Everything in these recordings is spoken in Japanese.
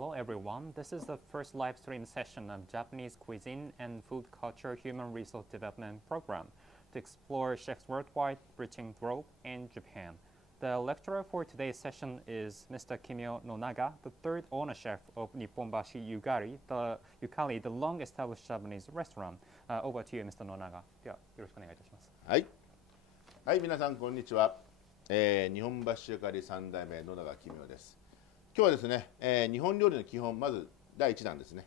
Hello everyone, this is the first live stream session of Japanese cuisine and food culture human resource development program to explore chefs worldwide reaching growth in Japan. The lecturer for today's session is Mr. KIMIO NONAGA, the third owner chef of Nihonbashi Yukari, the long-established Japanese restaurant. Over to you, Mr. NONAGA. ではよろしくお願いいたします。はい、はい、皆さんこんにちは。日本橋ゆかり3代目野永公夫です。今日はですね、日本料理の基本、まず第1弾ですね。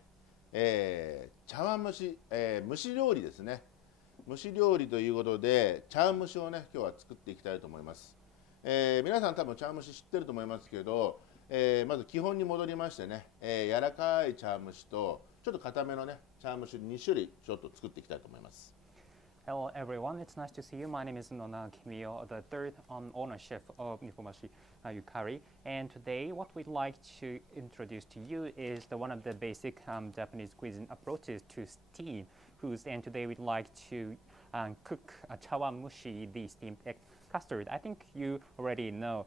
茶碗蒸し、蒸し料理ですね。蒸し料理ということで、茶碗蒸しをね、今日は作っていきたいと思います。皆さん多分茶碗蒸し知ってると思いますけど、まず基本に戻りましてね、柔らかい茶碗蒸しとちょっと固めのね茶碗蒸し2種類ちょっと作っていきたいと思います。Hello everyone, it's nice to see you. My name is Nonaga KIMIO, the third owner chef of Nihonbashi Yukari. And today what we'd like to introduce to you is one of the basic Japanese cuisine approaches to steam foods. And today we'd like to cook a chawanmushi, the steamed egg custard. I think you already know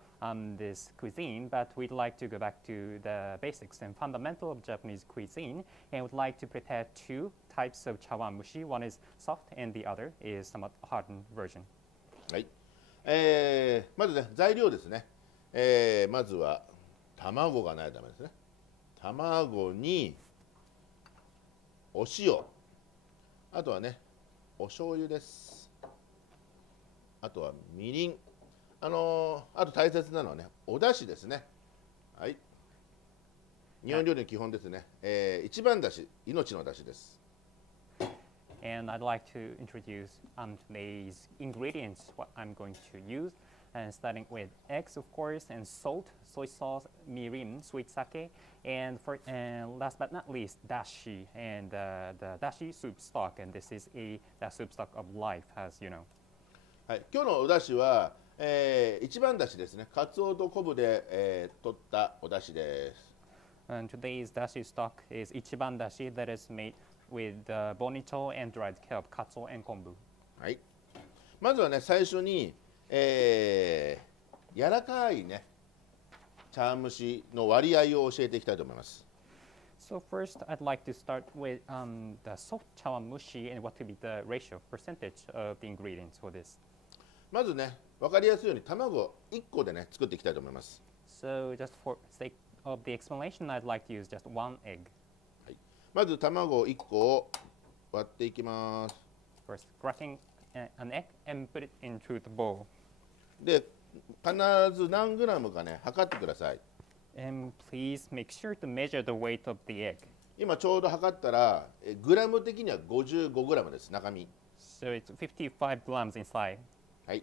this cuisine, but we'd like to go back to the basics and fundamental of Japanese cuisine, and would like to prepare two types of chawanmushi. One is soft, and the other is somewhat hardened version. はい。まずね材料ですね。まずは卵がないとダメですね。卵にお塩、あとはねお醤油です。あとはみりん、あと大切なのはねお出汁ですね。はい。日本料理の基本ですね。一番出汁、命の出汁です。And I'd like to introduce today's ingredients, what I'm going to use, and starting with eggs, of course, and salt, soy sauce, mirin, sweet sake, and last but not least, dashi, and the dashi soup stock, and this is the soup stock of life, as you know. はい、今日のお出汁は、一番出汁ですね。カツオと昆布で、取ったお出汁です。And today's dashi stock is ichiban dashi that is made with bonito and dried kelp, katsuo and kombu. はい。まずはね最初に、柔らかいね茶碗蒸しの割合を教えていきたいと思います。So first, I'd like to start with the soft chawanmushi and what would be the ratio, percentage of the ingredients for this. まずね分かりやすいように卵1個でね作っていきたいと思います。So just for sake of the explanation, I'd like to use just one egg. はい。まず卵1個を割っていきます。First, cracking an egg and put it into the bowl. で必ず何グラムかね測ってください。And please make sure to measure the weight of the egg. 今ちょうど測ったらグラム的には55グラムです中身。So it's 55 grams inside. はい。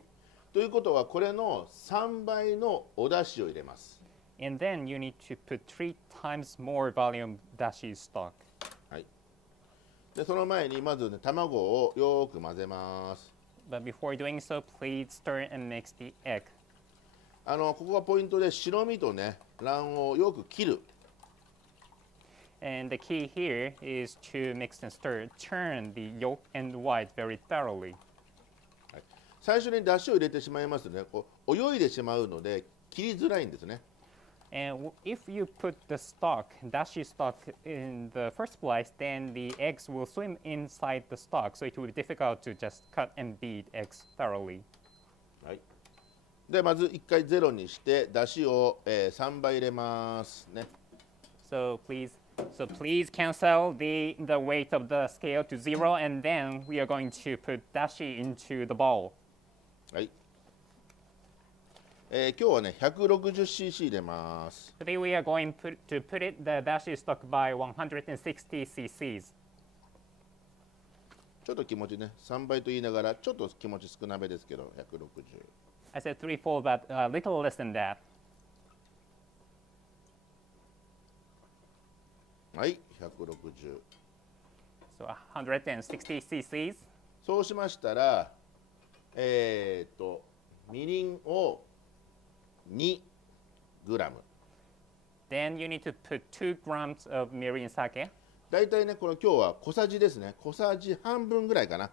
ということはこれの3倍のお出汁を入れます。And then you need to put 3 times more volume dashi stock. はい。でその前にまずね卵をよく混ぜます。But before doing so, please stir and mix the egg. ここがポイントで白身とね卵黄をよく切る。And the key here is to mix and stir. Turn the yolk and white very thoroughly. はい、最初に出汁を入れてしまいますとねこう泳いでしまうので切りづらいんですね。And if you put the stock, dashi stock, in the first place, then the eggs will swim inside the stock, so it will be difficult to just cut and beat eggs thoroughly. はい。でまず1回ゼロにして出汁を、3倍入れますね。So please cancel the weight of the scale to 0, and then we are going to put dashi into the bowl. はい。今日はね 160cc 入れます。Today we are going to put it the dashi stock by 160 cc's. ちょっと気持ちね3倍と言いながらちょっと気持ち少なめですけど160。I said threefold, but a little less than that. はい、160。So 160 cc's. そうしましたら、みりんを2グラム。Then you need to put 2 grams of mirin sake. だいたいねこれ今日は小さじですね。小さじ半分ぐらいかな。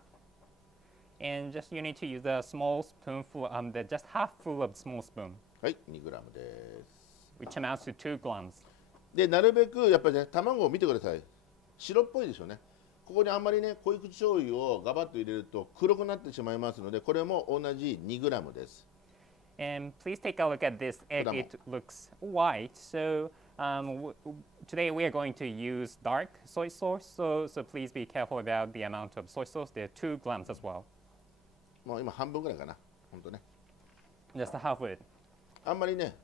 And just you need to use a small spoonful, just half full of small spoon. はい、2グラムです。Which amounts to 2 grams. でなるべくやっぱりね、卵を見てください。白っぽいでしょうね。ここにあんまりね、濃い口醤油をガバッと入れると黒くなってしまいますので、これも同じ 2g です。And please take a look at this egg. It looks white. So today we are going to use dark soy sauce. So please be careful about the amount of soy sauce. There are 2 grams as well. もう今半分ぐらいかな。本当ね。Just half of it. あんまりね、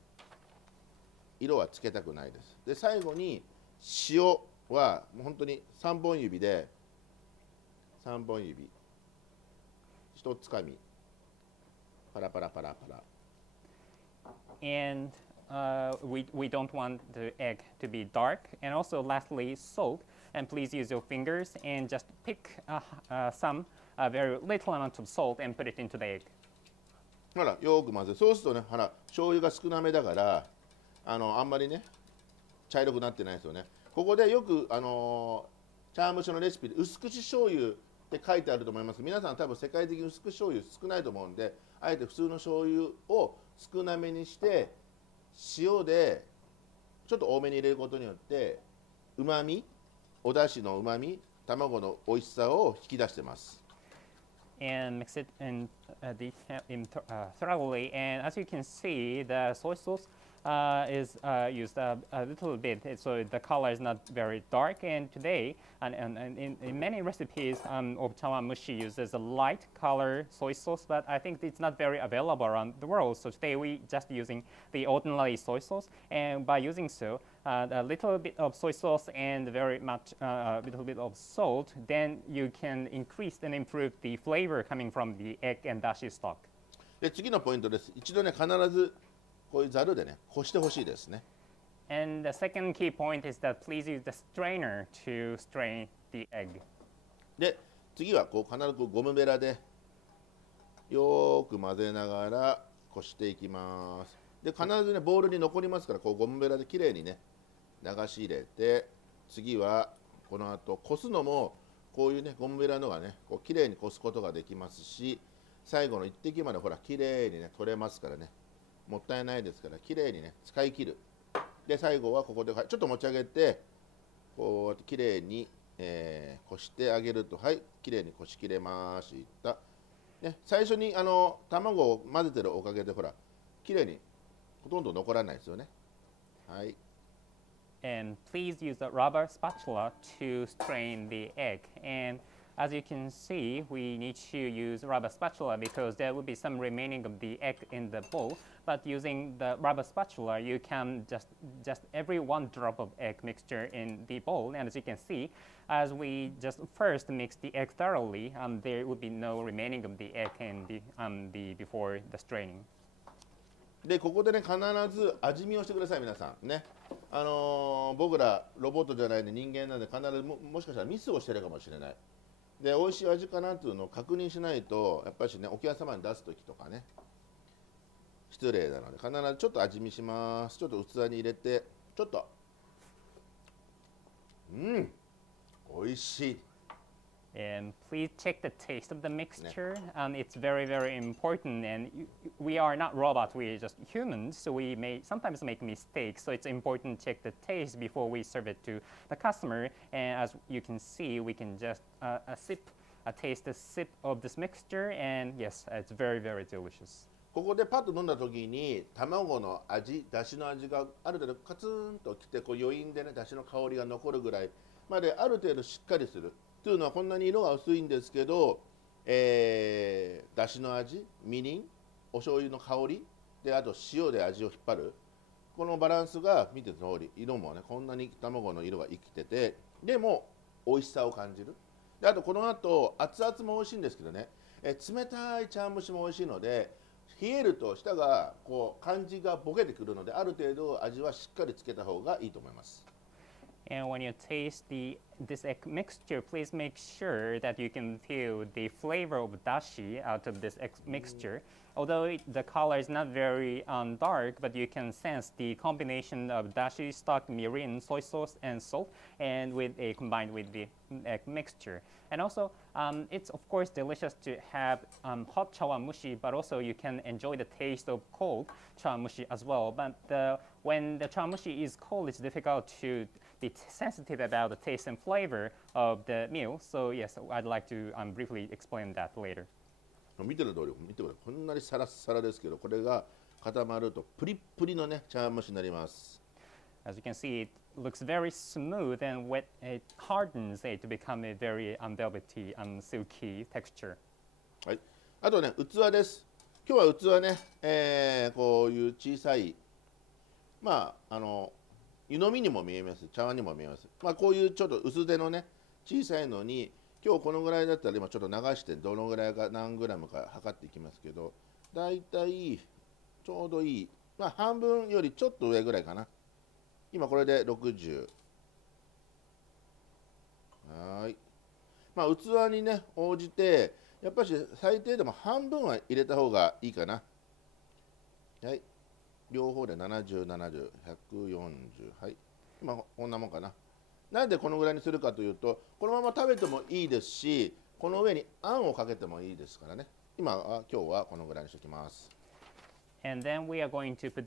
色はつけたくないです。で最後に塩はもう本当に3本指で3本指一つかみパラパラパラパラ。And we don't want the egg to be dark. And also lastly, salt. And please use your fingers and just pick some very little amount of salt and put it into the egg. ほらよく混ぜる。そうするとね、ほら醤油が少なめだからあんまりね茶色くなってないですよね。ここでよく茶蒸しのレシピで薄口醤油って書いてあると思います。皆さん多分世界的に薄口醤油少ないと思うんで、あえて普通の醤油を少なめにして塩でちょっと多めに入れることによってうまみ、お出汁のうまみ、卵の美味しさを引き出してます。And mix it in thoroughly. And as you can see, the soy sauce is used a little bit, so the color is not very dark. And today, and in many recipes of Chawanmushi uses a light color soy sauce, but I think it's not very available around the world. So today we just using the ordinary soy sauce, and by using so, a little bit of soy sauce and very much a little bit of salt, then you can increase and improve the flavor coming from the egg and dashi stock. で次のポイントです。一度ね必ずこういうざるでねこしてほしいですね。And the second key point is that please use the strainer to strain the egg. で次はこう必ずゴムベラでよく混ぜながらこしていきます。で必ずねボウルに残りますからこうゴムベラできれいにね流し入れて、次はこの後こすのもこういうねゴムベラのがねこうきれいにこすことができますし、最後の一滴までほらきれいにね取れますからね、もったいないですからきれいにね使い切る。で最後はここでちょっと持ち上げてこうやってきれいに、こしてあげると、はいきれいにこしきれました、ね、最初に卵を混ぜてるおかげでほらきれいにほとんど残らないですよね。はい。And please use a rubber spatula to strain the egg. And as you can see, we need to use rubber spatula because there will be some remaining of the egg in the bowl. But using the rubber spatula, you can just every 1 drop of egg mixture in the bowl. And as you can see, as we just first mix the egg thoroughly, there would be no remaining of the egg in the before the straining. でここでね必ず味見をしてください皆さんね。僕らロボットじゃないんで人間なんで必ず もしかしたらミスをしてるかもしれない。で美味しい味かなっていうのを確認しないとやっぱりねお客様に出す時とかね失礼なので、必ずちょっと味見します。ちょっと器に入れてちょっと美味しい。And please check the taste of the mixture. It's very, very important. And we are not robots, we are just humans, so we may sometimes make mistakes. So it's important to check the taste before we serve it to the customer. And as you can see, we can just taste a sip of this mixture. And yes, it's very, very delicious. ここでパッと飲んだ時に卵の味、だしの味がある程度カツンときてこう余韻でねだしの香りが残るぐらいまである程度しっかりする。というのはこんなに色が薄いんですけど、だしの味、みりん、お醤油の香りであと塩で味を引っ張るこのバランスが見ての通り色もねこんなに卵の色が生きててでも美味しさを感じる。であとこの後熱々も美味しいんですけどね、冷たい茶蒸しも美味しいので冷えると舌がこう感じがボケてくるのである程度味はしっかりつけた方がいいと思います。And when you taste this egg mixture, please make sure that you can feel the flavor of dashi out of this egg mixture. Although the color is not very dark, but you can sense the combination of dashi stock, mirin, soy sauce, and salt, and combined with the egg mixture. And also, It's of course delicious to have hot chawanmushi, but also you can enjoy the taste of cold chawanmushi as well. But when the chawanmushi is cold, it's difficult to be sensitive about the taste and flavor of the meal. So yes, I'd like to briefly explain that later. 見てる通り、見てください。こんなにサラッサラですけど、これが固まるとプリップリのね、茶碗蒸しになります。As you can see, it looks very smooth, and when it hardens, it to become a very velvety and silky texture. はい。あとね、器です。今日は器ね、こういう小さい、まあ湯飲みにも見えます。茶碗にも見えます。まあこういうちょっと薄手のね、小さいのに。今日このぐらいだったら今ちょっと流してどのぐらいか何グラムか測っていきますけど、だいたいちょうどいい、まあ半分よりちょっと上ぐらいかな。今これで60。はい。まあ器にね応じてやっぱり最低でも半分は入れた方がいいかな。はい。両方で70、70、140。はい。今こんなもんかな。なんでこのぐらいにするかというと、このまま食べてもいいですし、この上にあんをかけてもいいですからね。今は今日はこのぐらいにしておきます。And then we are going to put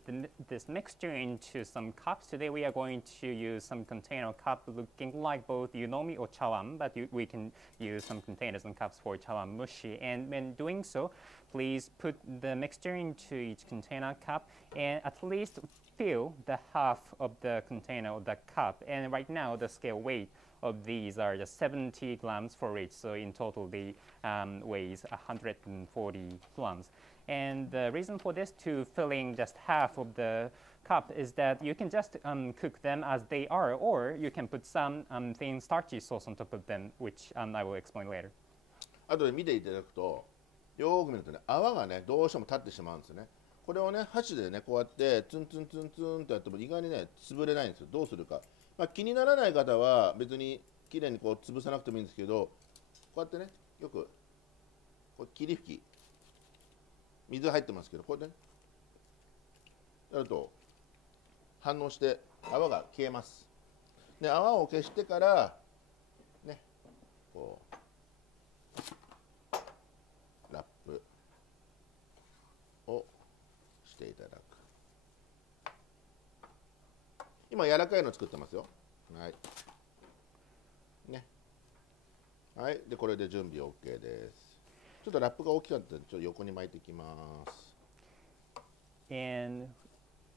this mixture into some cups. Today we are going to use some container cup looking like both yunomi or chawan, but we can use some containers and cups for chawanmushi. And when doing so, please put the mixture into each container cup and at least fill the half of the container or the cup. And right now the scale weight of these are just 70 grams for each. So in total they weighs 140 grams. And the reason for this to filling just half of the cup is that you can just cook them as they are, or you can put some thin starchy sauce on top of them, which I will explain later. あとで見ていただくと、よーく見るとね、泡がねどうしても立ってしまうんですよね。これをね箸でねこうやってツンツンツンツンとやっても意外にね潰れないんですよ。どうするか。まあ、気にならない方は別にきれいにこう潰さなくてもいいんですけど、こうやってねよくこう霧吹き。水入ってますけど、これで、ね、やると反応して泡が消えます。で、泡を消してからね、こうラップをしていただく。今柔らかいの作ってますよ。はい。ね。はい。でこれで準備 OK です。ちょっとラップが大きかったので、ちょっと横に巻いていきます。And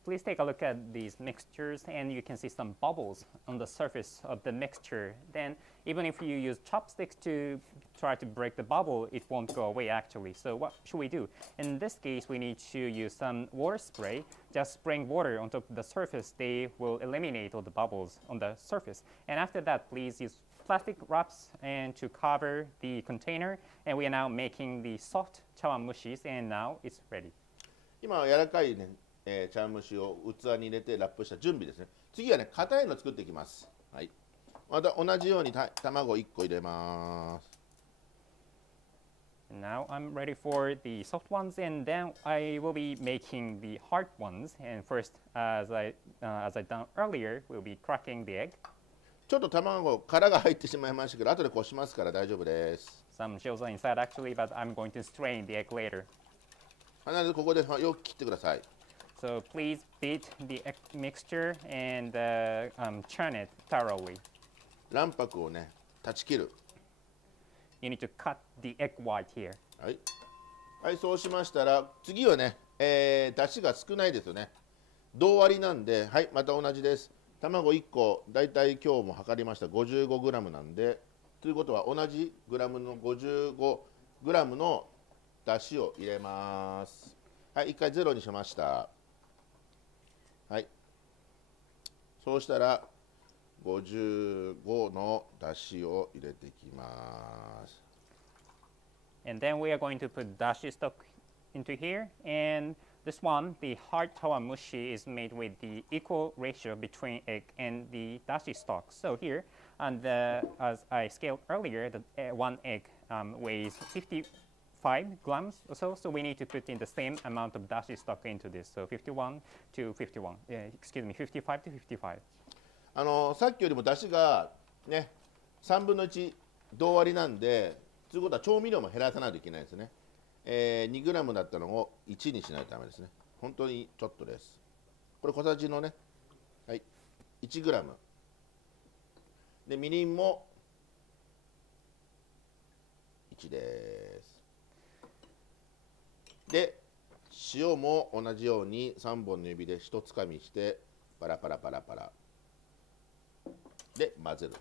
please take a look at these mixtures, and you can see some bubbles on the surface of the mixture. Then, even if you use chopsticks to try to break the bubble, it won't go away actually. So what should we do? In this case, we need to use some water spray. Just spraying water on top of the surface, they will eliminate all the bubbles on the surface. And after that, please use plastic wraps and to cover the container, and we are now making the soft chawanmushis, and now it's ready. 今は柔らかいね、茶碗蒸しを器に入れてラップした準備ですね。次はね硬いの作っていきます。はい。また同じように卵1個入れます。Now I'm ready for the soft ones, and then I will be making the hard ones. And first, as I done earlier, we'll be cracking the egg. ちょっと卵殻が入ってしまいましたけど、後でこしますから大丈夫です。Some shells are inside actually, but I'm going to strain the egg later. 必ずここでよく切ってください。So please beat the egg mixture and churn it thoroughly. 卵白をね断ち切る。You need to cut the egg white here. はい。はい、そうしましたら次はね、出汁が少ないですよね。同割りなんで、はい、また同じです。卵1個、だいたい今日も測りました 55g なんで、ということは同じグラムの 55g のだしを入れます。はい、1回ゼロにしました。はい。そうしたら55のだしを入れていきます。And then we are going to put dashi stock into here, and this one, the hard chawanmushi, is made with the equal ratio between egg and the dashi stock. So here, and as I scaled earlier, the one egg weighs 55 grams or so. So we need to put in the same amount of dashi stock into this. So 51 to 51. Excuse me, 55 to 55. さっきよりもだしがね3分の1同割りなんで、ということは調味料も減らさないといけないですね。2グラムだったのを1にしないとダメですね。本当にちょっとです。これ小さじのね、はい、1グラム。で、みりんも1です。で、塩も同じように3本の指で1つかみして、パラパラパラパラ。で、混ぜる。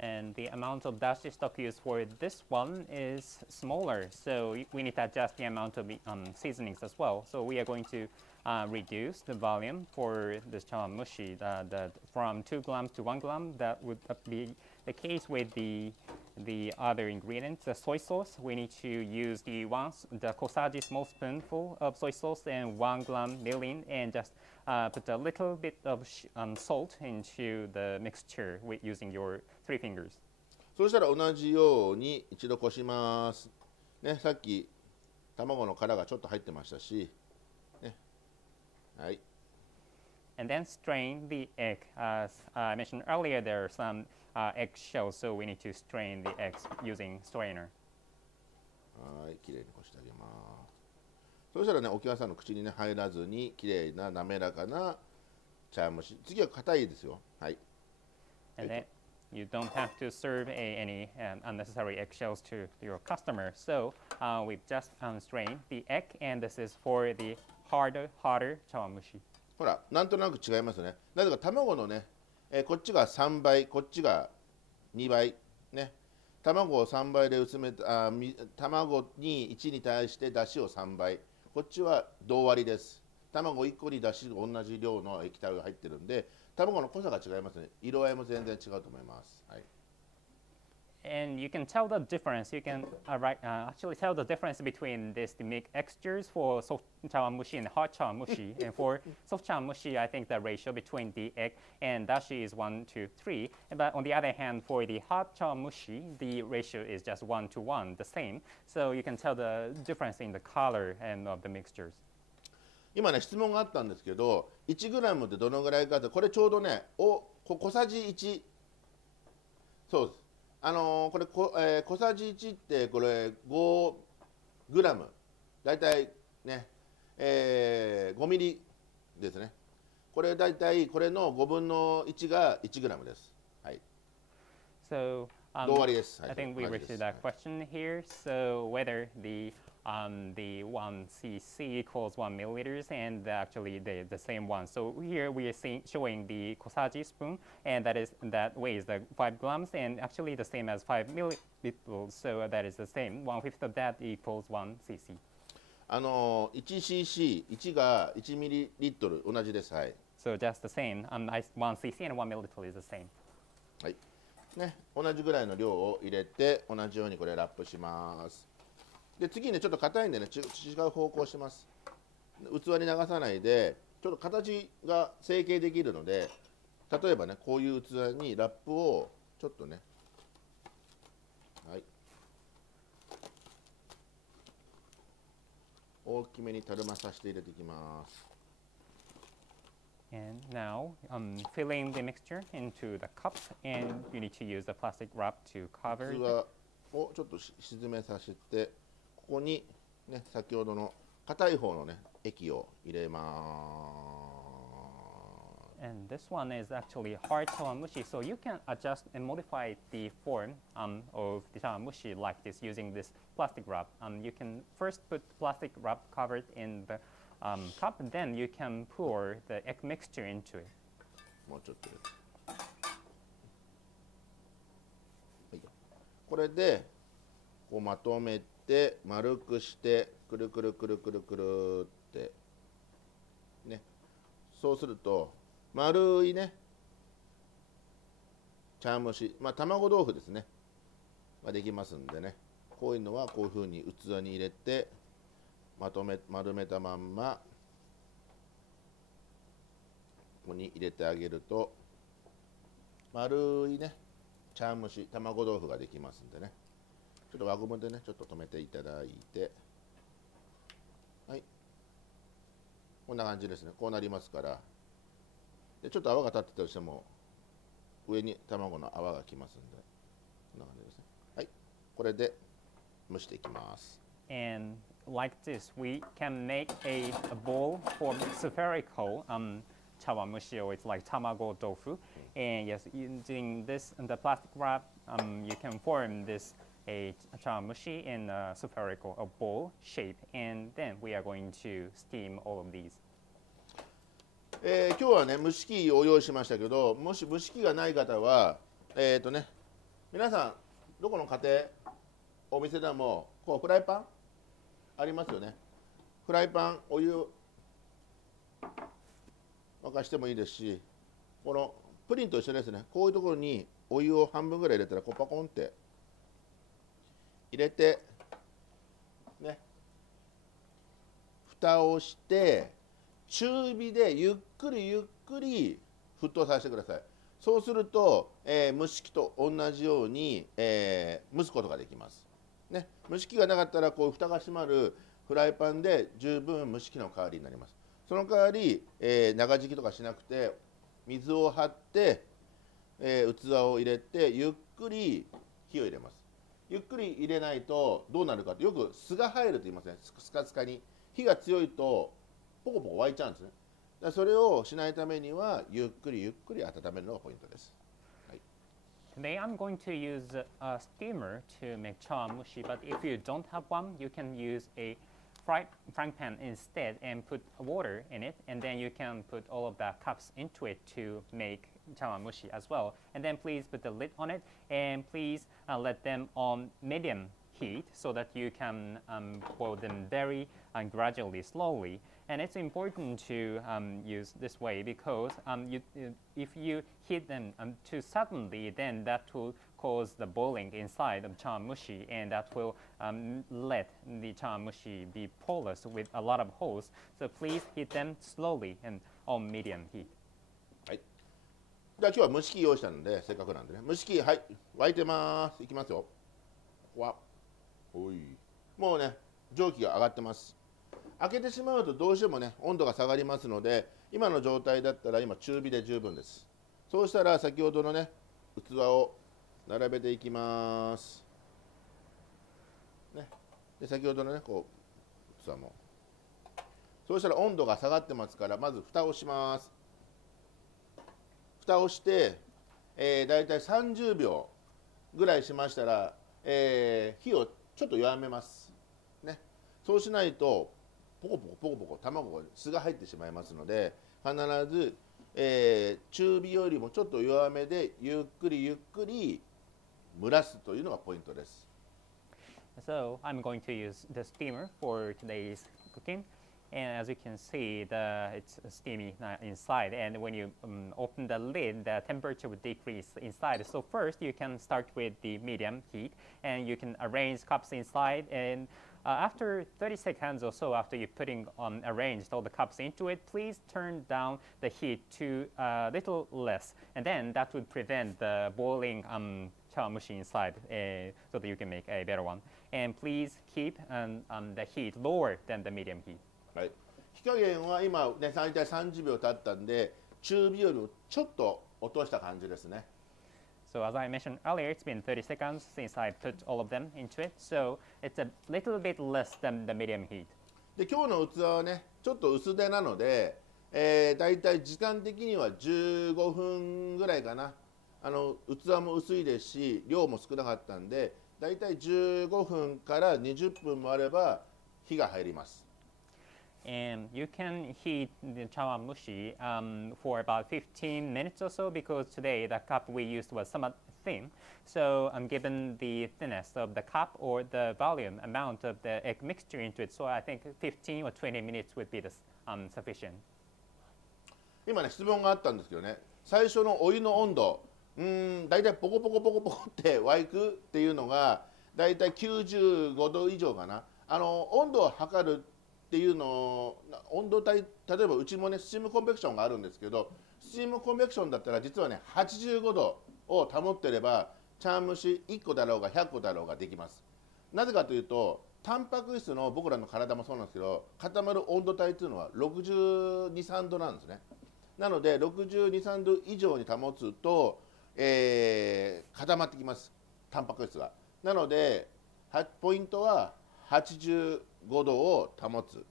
And the amount of dashi stock used for this one is smaller, so we need to adjust the amount of seasonings as well. So we are going to reduce the volume for this chawanmushi from 2 grams to 1 gram. That would be the case with the other ingredients. The soy sauce, we need to use the kosaji small spoonful of soy sauce and 1 gram mirin, and just put a little bit of salt into the mixture with using your 3 fingers. そうしたら同じように一度こします。ね、さっき卵の殻がちょっと入ってましたし、ね、はい。And then strain the egg. As I mentioned earlier, there are some egg shells, so we need to strain the eggs using strainer. はい、きれいにこしてあげます。そしたらね、お客さんの口にね入らずにきれいな滑らかな茶蒸し。次は硬いですよ。はい。And then you don't have to serve any unnecessary eggshells to your customer. So we've just strained the egg, and this is for the harder chawanmushi. ほら、なんとなく違いますね。なぜか卵のね、こっちが3倍、こっちが2倍。ね。卵を3倍で薄めた、卵に1に対してだしを3倍。こっちは同割りです。卵1個にだし同じ量の液体が入ってるんで、卵の濃さが違いますね。色合いも全然違うと思います。はい。And you can tell the difference. You can actually tell the difference between the milk extures for soft chawanmushi and hard chawanmushi. And for soft chawanmushi, I think the ratio between the egg and dashi is 1 to 3. But on the other hand, for the hard chawanmushi, the ratio is just 1 to 1, the same. So you can tell the difference in the color and of the mixtures. 今ね、質問があったんですけど、1グラムってどのぐらいかって、これちょうどね、小さじ1、そうです。これ小さじ1ってこれ5グラム、だいたいね、5ミリですね。これだいたいこれの5分の1が1グラムです。はい。So, 同割りです。I think we received that question here. So whether the 1 cc equals 1 milliliters, and actually the same one. So here we are showing the kosaji spoon, and that weighs the 5 grams, and actually the same as 5 milliliters. So that is the same. 1/5 of that equals 1 cc. 1cc、1が1ミリリットル同じです。はい。So just the same. 1 cc and 1 milliliter is the same. はい。ね、同じぐらいの量を入れて、同じようにこれラップします。で、次ね、ちょっと硬いんでね、違う方向をします。器に流さないで、ちょっと形が成形できるので、例えばね、こういう器にラップをちょっとね、はい。大きめにたるまさせて入れていきます。And now, filling the mixture into the cup, and you need to use the plastic wrap to cover it. 器をちょっと沈めさせて、ここにね、先ほどの硬い方のね、液を入れます。And this one is actually hard chawanmushi, so you can adjust and modify the form of the chawanmushi like this using this plastic wrap. You can first put plastic wrap covered in the cup, and then you can pour the egg mixture into it. もうちょっとです。はい、これでこうまとめて丸くしてくるくるくるくるくるってね、そうすると丸いね茶蒸し、まあ卵豆腐ですねができますんでね、こういうのはこういうふうに器に入れて丸めたまんまここに入れてあげると丸いね茶蒸し卵豆腐ができますんでね、ちょっと輪ゴムでねちょっと止めていただいて、はい、こんな感じですね。こうなりますから、でちょっと泡が立ってたとしても上に卵の泡がきますんで、こんな感じですね。はい、これで蒸していきます。And like this, we can make a bowl for spherical chawanmushi, or it's like tamago tofu. And yes, using this the plastic wrap, you can form this a chawanmushi in a spherical, a bowl shape, and then we are going to steam all of these. 今日はね蒸し器を用意しましたけど、もし蒸し器がない方は皆さんどこの家庭お店でもこうフライパンありますよね。フライパンお湯沸かしてもいいですし、このプリンと一緒ですね。こういうところにお湯を半分ぐらい入れたらこうパコンって入れてね、蓋をして中火でゆっくりゆっくり沸騰させてください。そうすると、蒸し器と同じように、蒸すことができます、ね。蒸し器がなかったらこう蓋が閉まるフライパンで十分蒸し器の代わりになります。その代わり、長敷きとかしなくて水を張って、器を入れてゆっくり火を入れます。ゆっくり入れないとどうなるかって、よく酢が入ると言いますね。スカスカに火が強いとポコポコ沸いちゃうんですね。だからそれをしないためにはゆっくりゆっくり温めるのがポイントです。はい、Today I'm going to use a steamer to make chawanmushi, but if you don't have one, you can use a frying pan instead and put water in it, and then you can put all of the cups into it to make chawanmushi as well. And then please put the lid on it, and please let them on medium heat so that you can boil them very gradually, slowly. And it's important to use this way because if you heat them too suddenly, then that will cause the boiling inside of chawanmushi, and that will let the chawanmushi be porous with a lot of holes. So please heat them slowly and on medium heat. はい。じゃあ今日は蒸し器用意したので、せっかくなんでね、蒸し器、はい、沸いてます。いきますよ。わ、おい、もうね、蒸気が上がってます。開けてしまうとどうしてもね、温度が下がりますので、今の状態だったら今中火で十分です。そうしたら先ほどのね、器を並べていきます。ね、で先ほどのね、こう器も。そうしたら温度が下がってますから、まず蓋をします。蓋をして、だいたい30秒ぐらいしましたら、火をちょっと弱めます。ね、そうしないとポコポコポコポコ卵が酢が入ってしまいますので、必ず、中火よりもちょっと弱めでゆっくりゆっくり蒸らすというのがポイントです。So I'm going to use the steamer for today's cooking. And as you can see, it's steamy inside. And when you open the lid, the temperature would decrease inside. So first, you can start with the medium heat, and you can arrange cups inside. And after 30 seconds or so, after you arranged all the cups into it, please turn down the heat to a little less. And then that would prevent the boiling chawanmushi inside, so that you can make a better one. And please keep the heat lower than the medium heat. はい、火加減は今ね、大体30秒経ったんで、中火よりもちょっと落とした感じですね。So as I mentioned earlier, it's been 30 seconds since I put all of them into it, so it's a little bit less than the medium heat. で、今日の器はね、ちょっと薄手なので、大体時間的には15分ぐらいかな。器も薄いですし、量も少なかったんで、大体15分から20分もあれば火が入ります。And you can heat the chawanmushi for about 15 minutes or so, because today the cup we used was somewhat thin. So given the thinness of the cup or the volume amount of the egg mixture into it, so I think 15 or 20 minutes would be sufficient. 今ね、質問があったんですけどね、最初のお湯の温度、だいたいポコポコポコポコって沸くっていうのがだいたい95度以上かな。温度を測るっていうのを温度帯、例えばうちもねスチームコンベクションがあるんですけど、スチームコンベクションだったら実はね85度を保ってれば茶碗蒸し1個だろうが100個だろうができます。なぜかというとタンパク質の僕らの体もそうなんですけど、固まる温度帯っていうのは62、3度なんですね。なので62、3度以上に保つと、固まってきます。タンパク質が。なのでポイントは85度を保つ、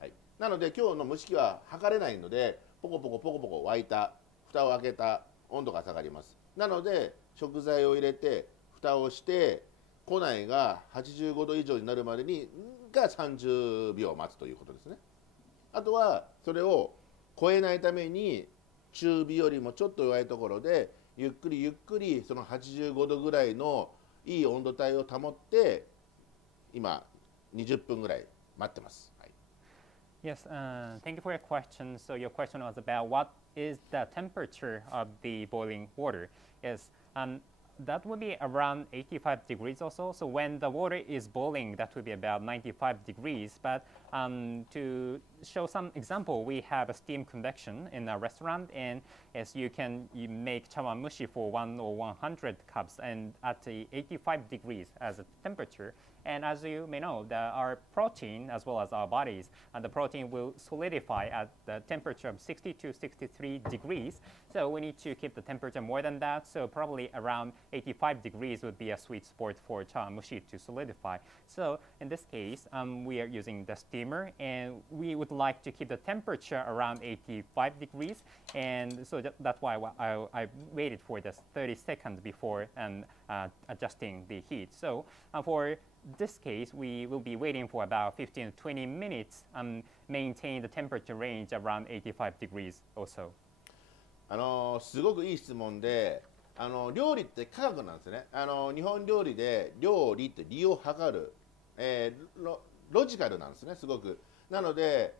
はい、なので今日の蒸し器は測れないのでポコポコポコポコ沸いた蓋を開けた温度が下がります。なので食材を入れて蓋をして庫内が85度以上になるまでにが30秒待つということですね。あとはそれを超えないために中火よりもちょっと弱いところでゆっくりゆっくりその85度ぐらいのいい温度帯を保って今20分ぐらい待ってます。はい、Yes, thank you for your question. So your question was about what is the temperature of the boiling water. Yes, that would be around 85 degrees or so. So when the water is boiling, that would be about 95 degrees. But to show some example, we have a steam convection in a restaurant, and yes, you make chawanmushi for 1 or 100 cups, and at the 85 degrees as a temperature. And as you may know, our protein, as well as our bodies, the protein will solidify at the temperature of 60 to 63 degrees. So we need to keep the temperature more than that. So probably around 85 degrees would be a sweet spot for chawanmushi to solidify. So in this case, we are using the steamer, and we would like to keep the temperature around 85 degrees. And so that's why I waited for just 30 seconds before adjusting the heat. So for this case, we will be waiting for about 15 to 20 minutes and maintain the temperature range around 85 degrees also. すごくいい質問で、料理って科学なんですね。日本料理で料理って理を測る、ロジカルなんですね、すごく。なので、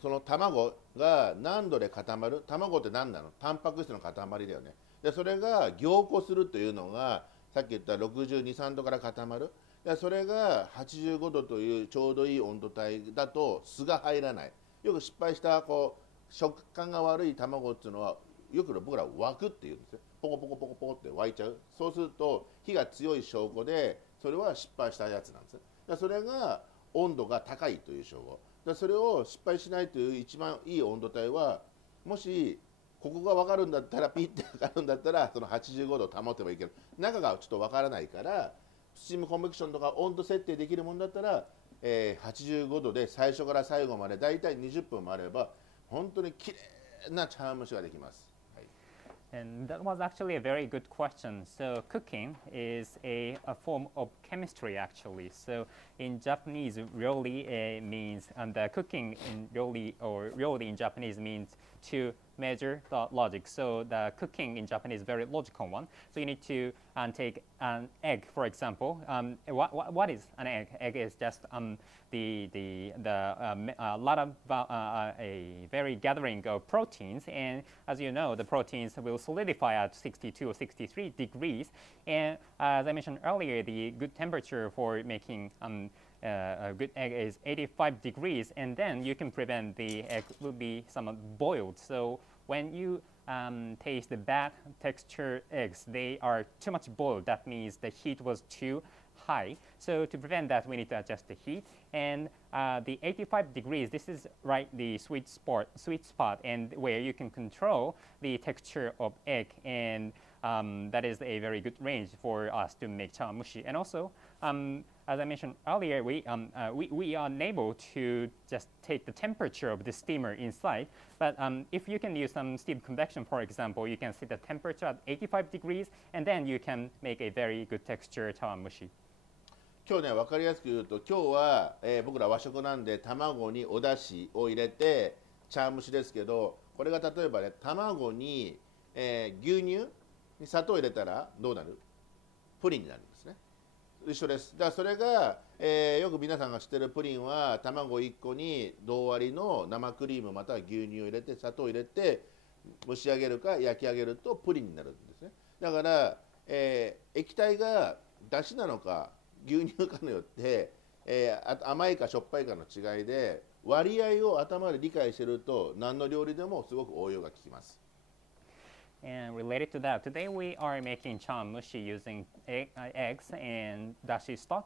その卵が何度で固まる、卵って何なの？タンパク質の塊だよね。でそれが凝固するというのがさっき言った62、3度から固まる。それが85度というちょうどいい温度帯だと酢が入らない。よく失敗した食感が悪い卵っていうのはよく僕ら沸くっていうんですよ。ポコポコポコポコって沸いちゃう。そうすると火が強い証拠でそれは失敗したやつなんです。それが温度が高いという証拠。それを失敗しないという一番いい温度帯はもしここが分かるんだったらピッて分かるんだったらその85度を保てばいいけど中がちょっと分からないからスチームコンベクションとか温度設定できるもんだったら、85度で最初から最後までだいたい20分もあれば本当にきれいな茶碗蒸しができます。And that was actually a very good question. So cooking is a form of chemistry, actually. So in Japanese, ryori means, and cooking in ryori in Japanese means to measure the logic. So the cooking in Japanese is a very logical one. So you need to take an egg, for example. What is an egg? Egg is just a lot of a very gathering of proteins, and as you know, the proteins will solidify at 62 or 63 degrees. And as I mentioned earlier, the good temperature for making a good egg is 85 degrees, and then you can prevent the egg will be somewhat boiled. So when you taste the bad texture eggs, they are too much boiled. That means the heat was too high. So to prevent that, we need to adjust the heat. And the 85 degrees, this is the sweet spot, and where you can control the texture of egg, and that is a very good range for us to make chawanmushi. And also, as I mentioned earlier, we are unable to just take the temperature of the steamer inside. But if you can use some steam convection, for example, you can set the temperature at 85 degrees, and then you can make a very good texture chawanmushi. 今日ね分かりやすく言うと今日は、僕ら和食なんで卵にお出汁を入れて茶碗蒸しですけどこれが例えばね卵に、牛乳に砂糖を入れたらどうなる？プリンになるんですね。一緒です。だからそれが、よく皆さんが知ってるプリンは卵1個に同割りの生クリームまたは牛乳を入れて砂糖を入れて蒸し上げるか焼き上げるとプリンになるんですね。だから、液体が出汁なのか牛乳かによって、甘いかしょっぱいかの違いで割合を頭で理解していると何の料理でもすごく応用が効きます。And related to that, today we are making chawanmushi using eggs and dashi stock.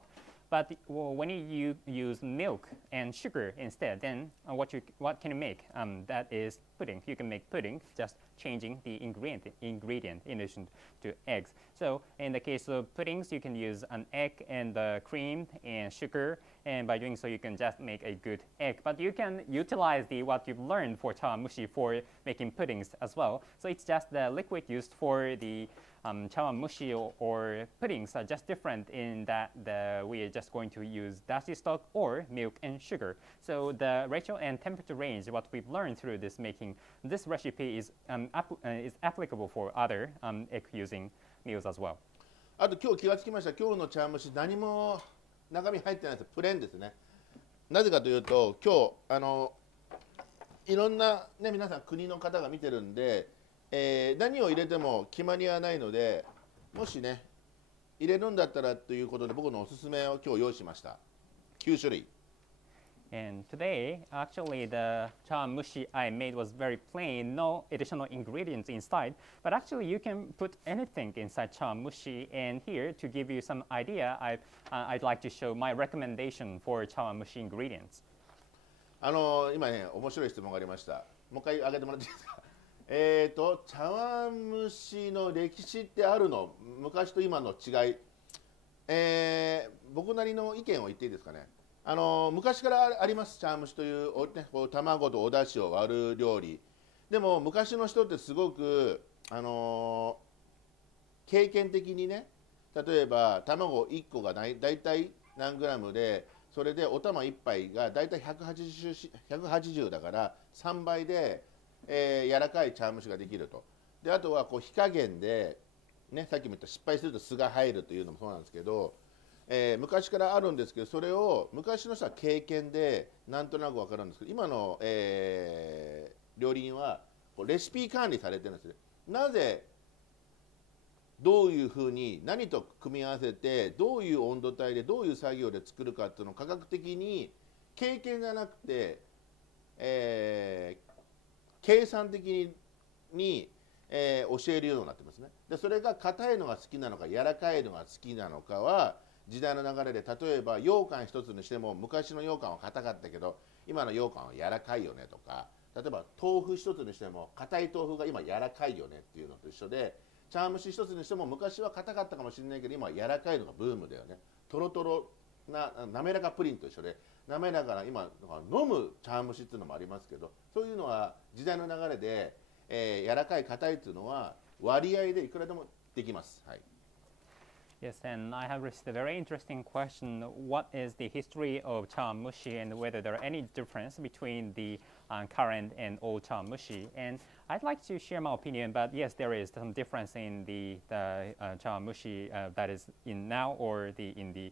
But when you use milk and sugar instead, then what can you make? That is pudding. You can make pudding just changing the ingredient in addition to eggs. So in the case of puddings, you can use an egg and cream and sugar, and by doing so, you can just make a good egg. But you can utilize what you've learned for chawanmushi for making puddings as well. So it's just the liquid used for the chawanmushi or puddings are just different in that we are just going to use dashi stock or milk and sugar. So the ratio and temperature range, what we've learned through this making this recipe is applicable for other egg using meals as well. あと今日気がつきました。今日の茶蒸し何も中身入ってないです。プレーンですね。なぜかというと今日いろんなね皆さん国の方が見てるんで。何を入れても決まりはないので、もしね入れるんだったらということで僕のおすすめを今日用意しました。9種類。And today, actually, the chawanmushi I made was very plain, no additional ingredients inside. But actually, you can put anything inside chawanmushi. And here, to give you some idea, I'd like to show my recommendation for chawanmushi ingredients. 今ね面白い質問がありました。もう一回挙げてもらっていいですか。茶碗蒸しの歴史ってあるの？昔と今の違い、僕なりの意見を言っていいですかね。昔からあります茶碗蒸しという、ね、こう卵とお出汁を割る料理。でも昔の人ってすごく、経験的にね、例えば卵1個がだいたい何グラムで、それでお玉1杯がだいたい180だから3倍で。柔らかい茶碗蒸しができると。であとはこう火加減で、ね、さっきも言った失敗すると酢が入るというのもそうなんですけど、昔からあるんですけどそれを昔の人は経験でなんとなく分かるんですけど今の、料理人はこうレシピ管理されてるんですね。なぜどういうふうに何と組み合わせてどういう温度帯でどういう作業で作るかっていうのを科学的に経験じゃなくて、計算的に、教えるようになってますね。でそれが硬いのが好きなのか柔らかいのが好きなのかは時代の流れで例えば羊羹一つにしても昔の羊羹は硬かったけど今の羊羹は柔らかいよねとか例えば豆腐一つにしても硬い豆腐が今柔らかいよねっていうのと一緒で茶碗蒸し一つにしても昔は硬かったかもしれないけど今は柔らかいのがブームだよね。トロトロな滑らかプリンと一緒で滑らかな今飲む茶碗蒸しっていうのもありますけどそういうのは時代の流れで、柔らかい硬いっていうのは割合でいくらでもできます。はい。Yes, and I have received a very interesting question. What is the history of chawanmushi and whether there are any difference between the current and old chawanmushi? And I'd like to share my opinion, but yes, there is some difference in the chawanmushi that is in now or in the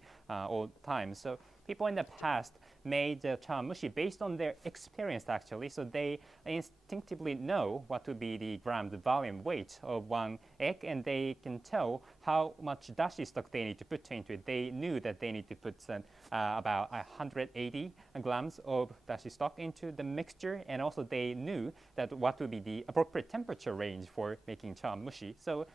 old times. So people in the past made the chawanmushi based on their experience actually, so they instinctively know what would be the gram, the volume, weight of one egg, and they can tell how much dashi stock they need to put into it. They knew that they need to put about 180 grams of dashi stock into the mixture, and also they knew that what would be the appropriate temperature range for making chawanmushi. So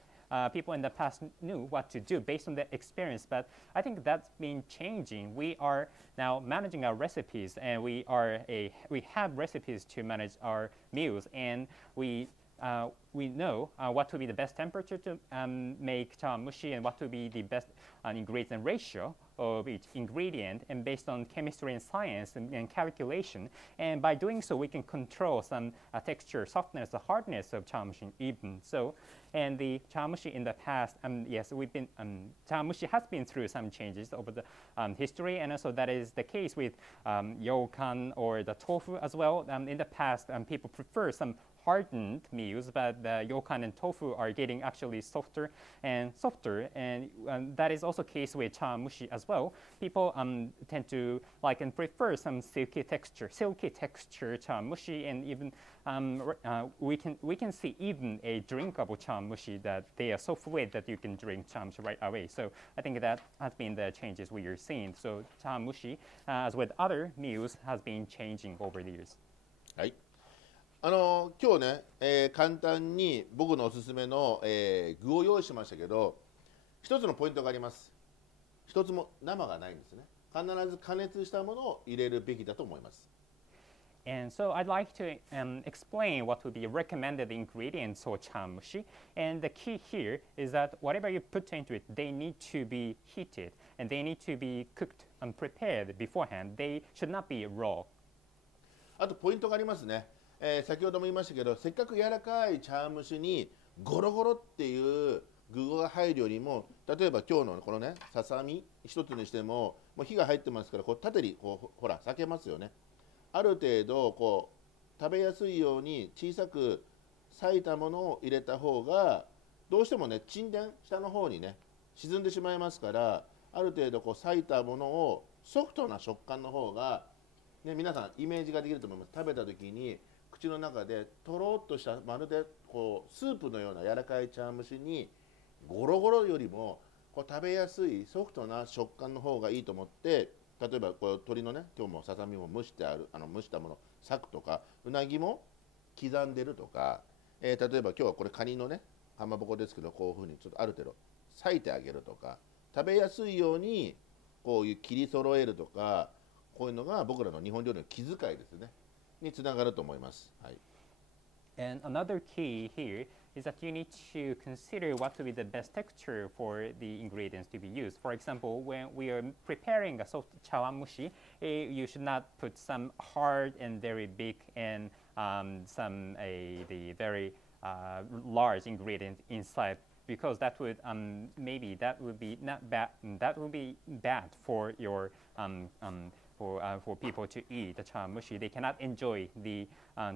people in the past knew what to do based on their experience, but I think that's been changing. We are now managing our recipes, and we have recipes to manage our meals, and we know what would be the best temperature to make chawanmushi and what would be the best ingredient ratio of each ingredient, and based on chemistry and science and calculation. And by doing so, we can control some texture, softness, the hardness of chawanmushi even. So, and the chawanmushi in the past, yes, chawanmushi has been through some changes over the history, and also that is the case with ryokan or the tofu as well. In the past, people prefer some hardened meals, but the ryokan and tofu are getting actually softer and softer, and that is also the case with chawanmushi as well. People tend to like and prefer some silky texture chawanmushi, and even we can see even a drinkable chawanmushi that they are so fluid that you can drink chawanmushi right away. So I think that has been the changes we are seeing. So chawanmushi, as with other meals, has been changing over the years. はい。今日ね、簡単に僕のおすすめの、具を用意しましたけど一つのポイントがあります。一つも生がないんですね。必ず加熱したものを入れるべきだと思います。And so I'd like to explain what would be recommended ingredients for chawanmushi. And the key here is that whatever you put into it, they need to be heated and they need to be cooked and prepared beforehand. They should not be raw. あとポイントがありますね。先ほども言いましたけど、せっかく柔らかい茶碗蒸しにゴロゴロっていう具が入るよりも、例えば今日のこのね、ささみ一つにしても、もう火が入ってますから、こう縦にこうほら裂けますよね。ある程度こう食べやすいように小さく裂いたものを入れた方が、どうしてもね、沈殿下の方にね沈んでしまいますから、ある程度こう裂いたものをソフトな食感の方が、ね、皆さんイメージができると思います。食べた時に口の中でとろっとしたまるでこうスープのような柔らかい茶碗蒸しにゴロゴロよりもこう食べやすいソフトな食感の方がいいと思って、例えばこう鶏のね、今日もささみも蒸してある蒸したもの裂くとか、うなぎも刻んでるとか、例えば今日はこれカニのねかまぼこですけど、こういうふうにちょっとある程度裂いてあげるとか、食べやすいようにこういう切り揃えるとか、こういうのが僕らの日本料理の気遣いですねにつながると思います。はい。And another key here is that you need to consider what to be the best texture for the ingredients to be used. For example, when we are preparing a soft chawanmushi, you should not put some hard and very big and the very large ingredient inside, because that would maybe that would be not bad. That would be bad for your for people to eat the chawanmushi. They cannot enjoy the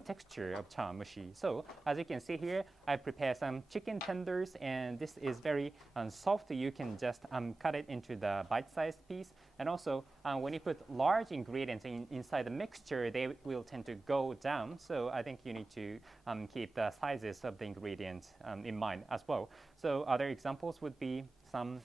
texture of chawanmushi. So as you can see here, I prepared some chicken tenders, and this is very soft. You can just cut it into the bite-sized piece. And also, when you put large ingredients inside the mixture, they will tend to go down. So I think you need to keep the sizes of the ingredients in mind as well. So other examples would be some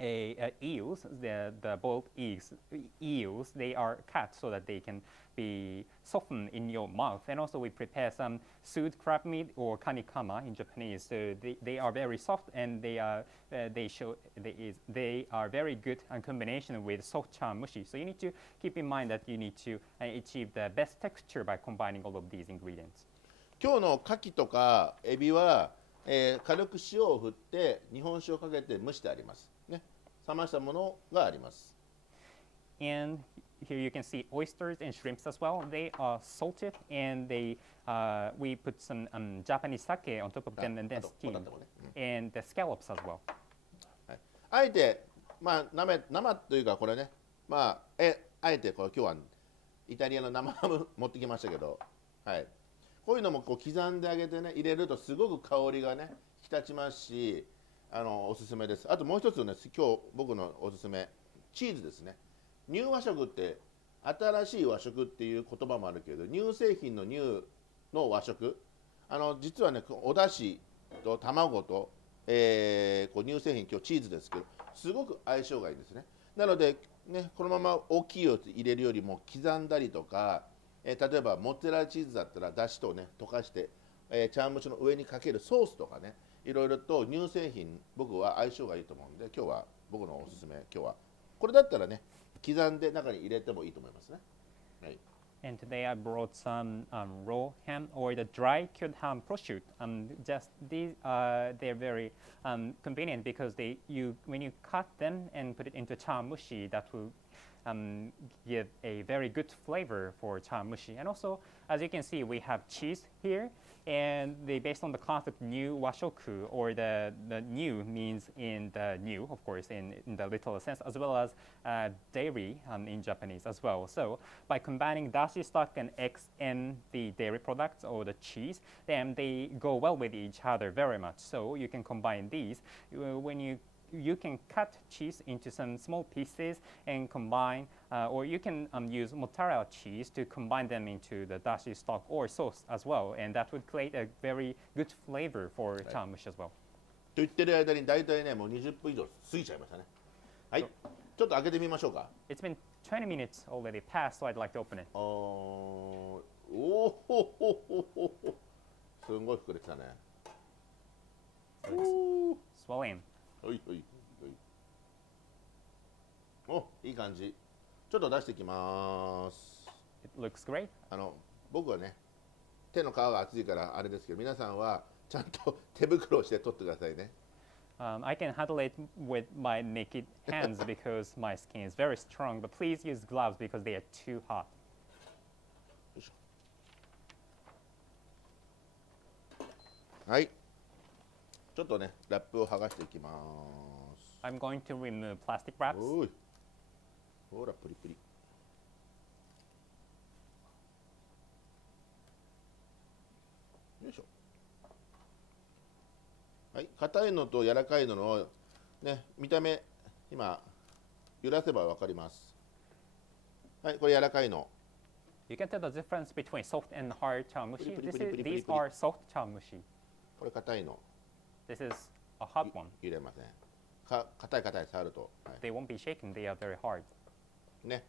eels, the boiled eels, they are cut so that they can be softened in your mouth. And also we prepare some stewed crab meat or kanikama in Japanese. So they are very soft, and they are very good in combination with soft chawanmushi. So you need to keep in mind that you need to achieve the best texture by combining all of these ingredients. 今日の牡蠣とかエビは、軽く塩を振って日本酒をかけて蒸してありますね。冷ましたものがあります。And here you can see oysters and shrimps as well. They are salted, and we put some Japanese sake on top of them and then steamed, and the scallops as well. はい、あえて、まあ、生というかこれね、まあ、あえてこれ今日はイタリアの生ハム持ってきましたけど、はい、こういうのもこう刻んであげてね、入れるとすごく香りがね引き立ちますし、おすすめです。あともう一つね、今日僕のおすすめ、チーズですね。乳和食って新しい和食っていう言葉もあるけど、乳製品の乳の和食、実はね、お出汁と卵と、こう乳製品、今日チーズですけど、すごく相性がいいですね。なのでね、このまま大きいを入れるよりも刻んだりとか、例えばモッツァレラチーズだったらだしとね溶かして、茶碗蒸しの上にかけるソースとかね、いろいろと乳製品、僕は相性がいいと思うんで、今日は僕のおすすめ、今日はこれだったらね、刻んで中に入れてもいいと思いますね。はい。And today I brought some raw ham or the dry cured ham prosciutto. Just these they're very convenient because when you cut them and put it into chawanmushi, that will give a very good flavor for chawanmushi. And also, as you can see, we have cheese here, and based on the concept new washoku, or the new means in the new, of course, in the literal sense, as well as dairy in Japanese as well. So by combining dashi stock and eggs and the dairy products or the cheese, then they go well with each other very much. So you can combine these when you can cut cheese into some small pieces and combine, or you can use mozzarella cheese to combine them into the dashi stock or sauce as well, and that would create a very good flavor for chawanmushi as well. と言ってる間に大体ね、もう20分以上過ぎちゃいましたね。はい、ちょっと開けてみましょうか。It's been 20 minutes already passed, so I'd like to open it. おおほほほほほ、すごい膨れてたね。Swell in. はいはいはい。お、いい感じ。ちょっと出していきます。It looks great. 僕はね、手の皮が厚いからあれですけど、皆さんはちゃんと手袋をして取ってくださいね。I can handle it with my naked hands because my skin is very strong, but please use gloves because they are too hot. よいしょ。はい。ちょっとね、ラップを剥がしていきます。I'm going to remove plastic wraps. おい。ほら、プリプリ。よいしょ。はい、硬いのと柔らかいののね、見た目今揺らせばわかります。はい、これ柔らかいの。You can tell the difference between soft and hard chawanmushi. These are soft chawanmushi. これ硬いの。This is a hot one. 入れません。硬い触ると。はい、They won't be shaken. They are very hard. ね。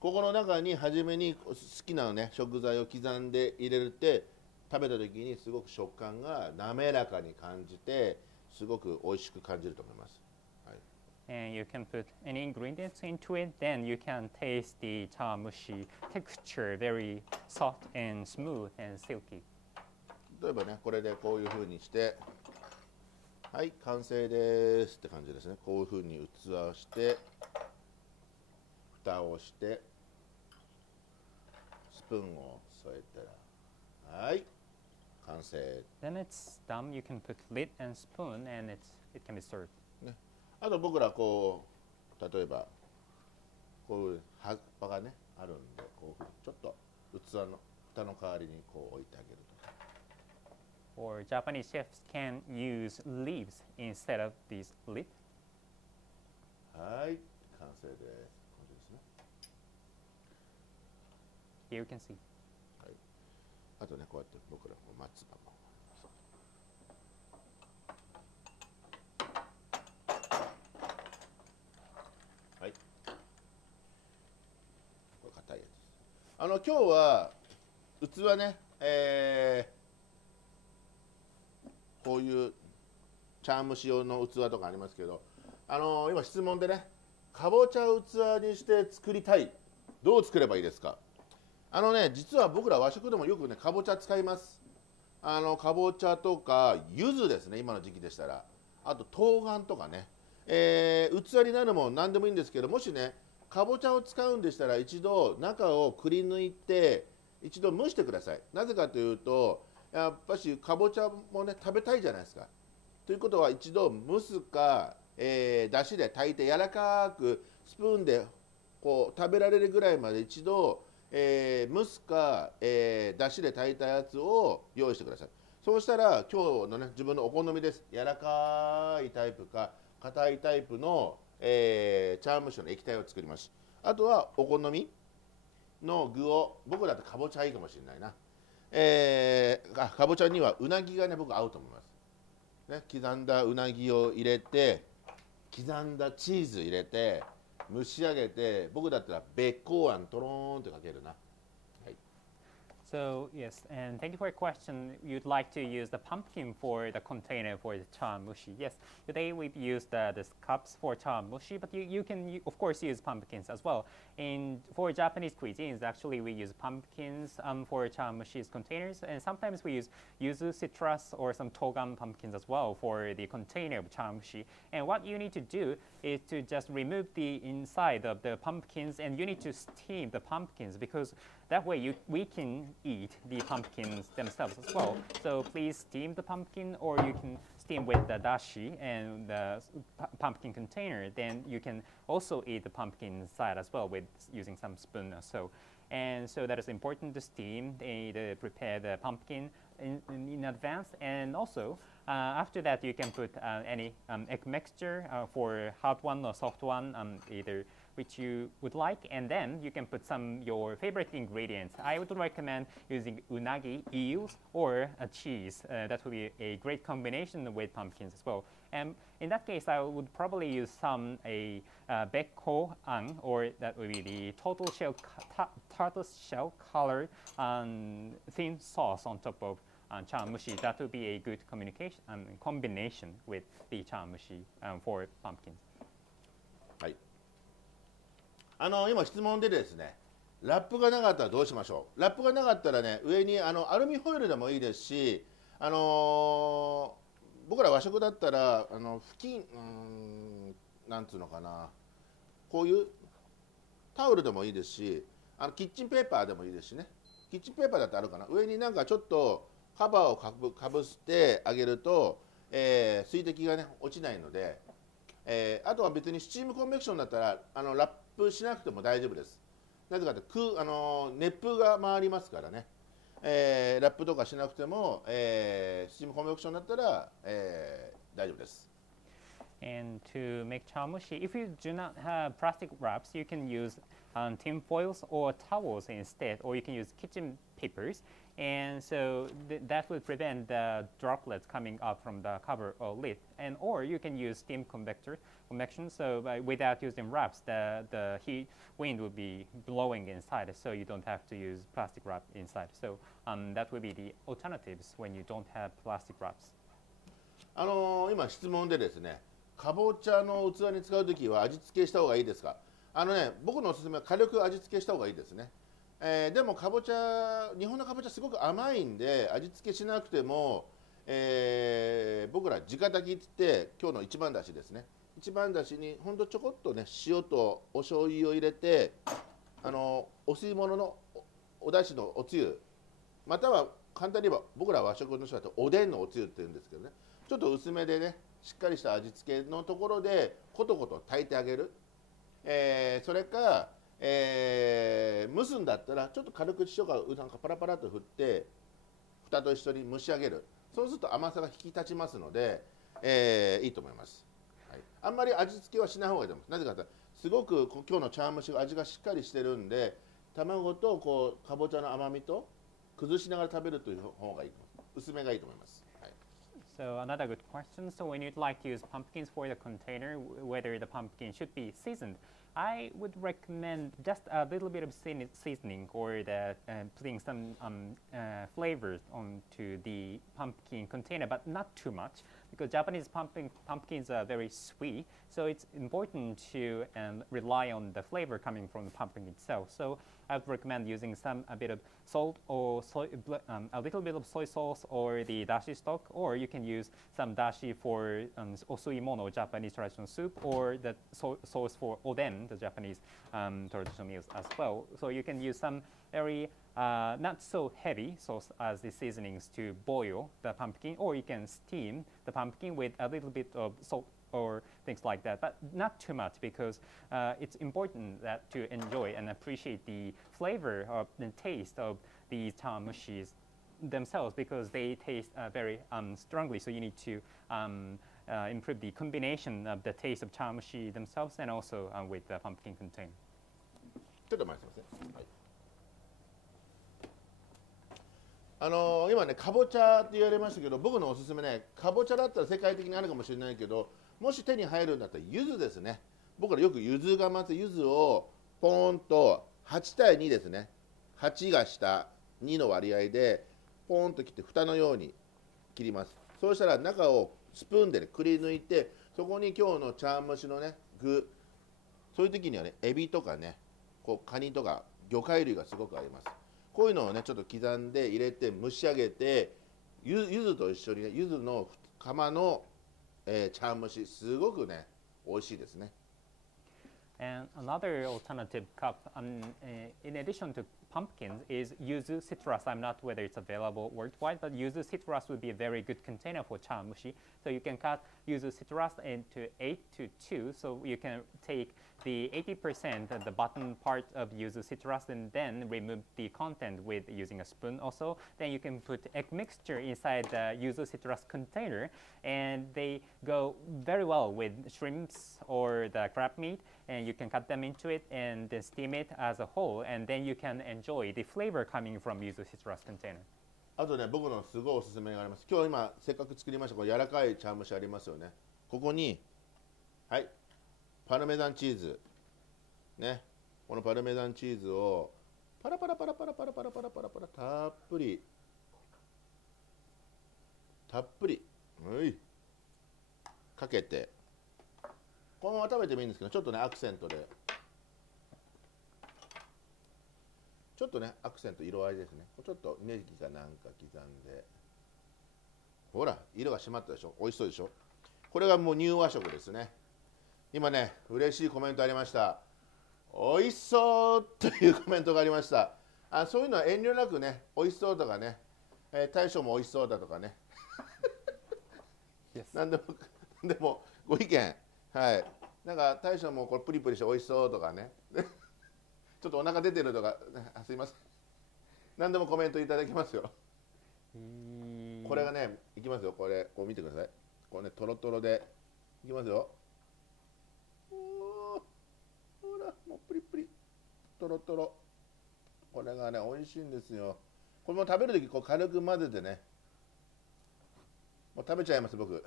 ここの中に初めに好きなね食材を刻んで入れて食べた時にすごく食感が滑らかに感じてすごく美味しく感じると思います。はい、And you can put any ingredients into it. Then you can taste the chawanmushi texture, very soft and smooth and silky. 例えばねこれでこういう風にしてはい完成ですって感じですね。こういう風に器をして蓋をしてスプーンを添えたらはい完成。 Then it's done. You can put lid and spoon, and it can be served. ね、あと僕らこう例えばこういう葉っぱがねあるんでこうちょっと器の蓋の代わりにこう置いてあげるとか。Or Japanese chefs can use leaves instead of this lid. はい完成です。これですね。 Here you can see. はい、あとねこうやって僕らも松葉もはいこれ硬いやつです。今日は器ね、こういう茶蒸し用の器とかありますけど、今質問でねかぼちゃを器にして作りたい、どう作ればいいですか。実は僕ら和食でもよくねかぼちゃ使います。かぼちゃとか柚子ですね、今の時期でしたら。あと冬瓜とかね、器になるもん何でもいいんですけど、もしねかぼちゃを使うんでしたら一度中をくり抜いて一度蒸してください。なぜかというとやっぱしかぼちゃもね食べたいじゃないですか。ということは一度蒸すか、だしで炊いて柔らかくスプーンでこう食べられるぐらいまで一度、蒸すか、だしで炊いたやつを用意してください。そうしたら今日のね自分のお好みです。柔らかいタイプか硬いタイプの、茶蒸しの液体を作ります。あとはお好みの具を、僕だとかぼちゃいいかもしれないな。かぼちゃにはうなぎがね僕合うと思います。ね、刻んだうなぎを入れて刻んだチーズ入れて蒸し上げて、僕だったらべっこうあんとろーんってかけるな。はい、 So yes, and thank you for your question. You'd like to use the pumpkin for the container for the chawanmushi. Yes, today we've used the cups for chawanmushi, but you can of course use pumpkins as well. And for Japanese cuisines, actually we use pumpkins for chawanmushi's containers, and sometimes we use yuzu citrus or some togan pumpkins as well for the container of chawanmushi. And what you need to do is to just remove the inside of the pumpkins, and you need to steam the pumpkins because that way we can eat the pumpkins themselves as well. So please steam the pumpkin, or you can steam with the dashi and the pumpkin container. Then you can also eat the pumpkin inside as well with using some spoon or so. And so that is important to steam, to prepare the pumpkin in advance. And also, after that, you can put any egg mixture for hot one or soft one, either which you would like, and then you can put some your favorite ingredients. I would recommend using unagi, eels, or a cheese. That would be a great combination with pumpkins as well. And in that case, I would probably use some bekko ang, or that would be the turtle shell colored thin sauce on top of chawanmushi, that would be a good combination with the chawanmushi for pumpkins. はい。今質問でですね、ラップがなかったらどうしましょう。ラップがなかったらね、上にアルミホイルでもいいですし、僕ら和食だったら布巾、なんつうのかな、こういうタオルでもいいですし、キッチンペーパーでもいいですしね。キッチンペーパーだってあるかな。上になんかちょっとカバーをかぶせてあげると、水滴がね落ちないので、あとは別にスチームコンベクションだったらラップしなくても大丈夫です。なぜかというと熱風が回りますからね。ラップとかしなくても、スチームコンベクションだったら、大丈夫です。And to make chawanmushi, if you do not have plastic wraps, you can use tin foils or towels instead, or you can use kitchen papers. And so that will prevent the droplets coming up from the cover or lid. And or you can use steam convection. So without using wraps, the wind will be blowing inside, so you don't have to use plastic wrap inside. So that will be the alternatives when you don't have plastic wraps. 今質問でですね、かぼちゃの器に使うときは味付けした方がいいですか。僕のおすすめは軽く味付けした方がいいですね。でもかぼちゃ、日本のかぼちゃすごく甘いんで味付けしなくても、僕ら直炊きって言って今日の一番だしですね。一番だしにほんとちょこっとね塩とお醤油を入れて、お吸い物のおだしのおつゆ、または簡単に言えば僕ら和食の人だとおでんのおつゆって言うんですけどね、ちょっと薄めでねしっかりした味付けのところでコトコト炊いてあげる。それか、蒸すんだったらちょっと軽く塩かうどんかパラパラと振って蓋と一緒に蒸し上げる。そうすると甘さが引き立ちますので、いいと思います。はい、あんまり味付けはしない方がいいと思います。なぜかというとすごく今日の茶碗蒸しが味がしっかりしてるんで、卵とこうかぼちゃの甘みと崩しながら食べるという方がいいと思います。薄めがいいと思います。So another good question. So when you'd like to use pumpkins for the container, whether the pumpkin should be seasoned, I would recommend just a little bit of seasoning or putting some flavors onto the pumpkin container, but not too much, because Japanese pumpkins are very sweet. So it's important to rely on the flavor coming from the pumpkin itself. So I would recommend using a bit of salt or a little bit of soy sauce or the dashi stock, or you can use some dashi for osuimono, Japanese traditional soup, or the sauce for oden, the Japanese traditional meals as well. So you can use some very not so heavy sauce as the seasonings to boil the pumpkin, or you can steam the pumpkin with a little bit of salt or things like that, but not too much, because it's important that to enjoy and appreciate the flavor of the taste of these chawanmushis themselves, because they taste very strongly. So you need to improve the combination of the taste of chawanmushi themselves and also with the pumpkin container. ちょっと待ってください。今ねかぼちゃって言われましたけど、僕のおすすめね、かぼちゃだったら世界的にあるかもしれないけど、もし手に入るんだったら柚子ですね。僕らよく柚子がまず柚子をポーンと8対2ですね。8が下、2の割合でポーンと切って蓋のように切ります。そうしたら中をスプーンで、ね、くり抜いて、そこに今日の茶碗蒸しのね具、そういう時にはねエビとかね、こうカニとか魚介類がすごくあります。こういうのをねちょっと刻んで入れて蒸し上げて、柚子と一緒にね柚子の釜の茶碗蒸し、すごくね美味しいですね。And another alternative cup, in addition to pumpkins, is yuzu citrus. I'm not whether it's available worldwide, but yuzu citrus would be a very good container for chawanmushi. So you can cut yuzu citrus into 8 to 2. So you can take the 80% of the bottom part of yuzu citrus and then remove the content with using a spoon also. Then you can put egg mixture inside the yuzu citrus container, and they go very well with shrimps or the crab meat. And you can cut them into it and then steam it as a whole, and then you can enjoy the flavor coming from yuzu citrus container. あとね、僕のすごいおすすめがあります。今日今せっかく作りましたこれ柔らかい茶碗蒸しありますよね。ここにはいパルメザンチーズね、このパルメザンチーズをパラパラパラパラパラパラパラパラパラたっぷりたっぷりかけて、このまま食べてもいいんですけど、ちょっとねアクセントで、ちょっとねアクセント色合いですね。ちょっとネギかなんか刻んで、ほら色が締まったでしょ。美味しそうでしょ。これがもうニュー和食ですね。今ね嬉しいコメントありました。美味しそうというコメントがありました。そういうのは遠慮なくね、美味しそうとかね、大将も美味しそうだとかね何でもご意見、はい、なんか大将もこれプリプリして美味しそうとかねちょっとお腹出てるとか、すいません、何でもコメントいただきますよ。これがね、いきますよ。これこう見てください。これねトロトロでいきますよ。ほらもうプリプリトロトロ、これがね美味しいんですよ。これも食べる時こう軽く混ぜてね、もう食べちゃいます僕。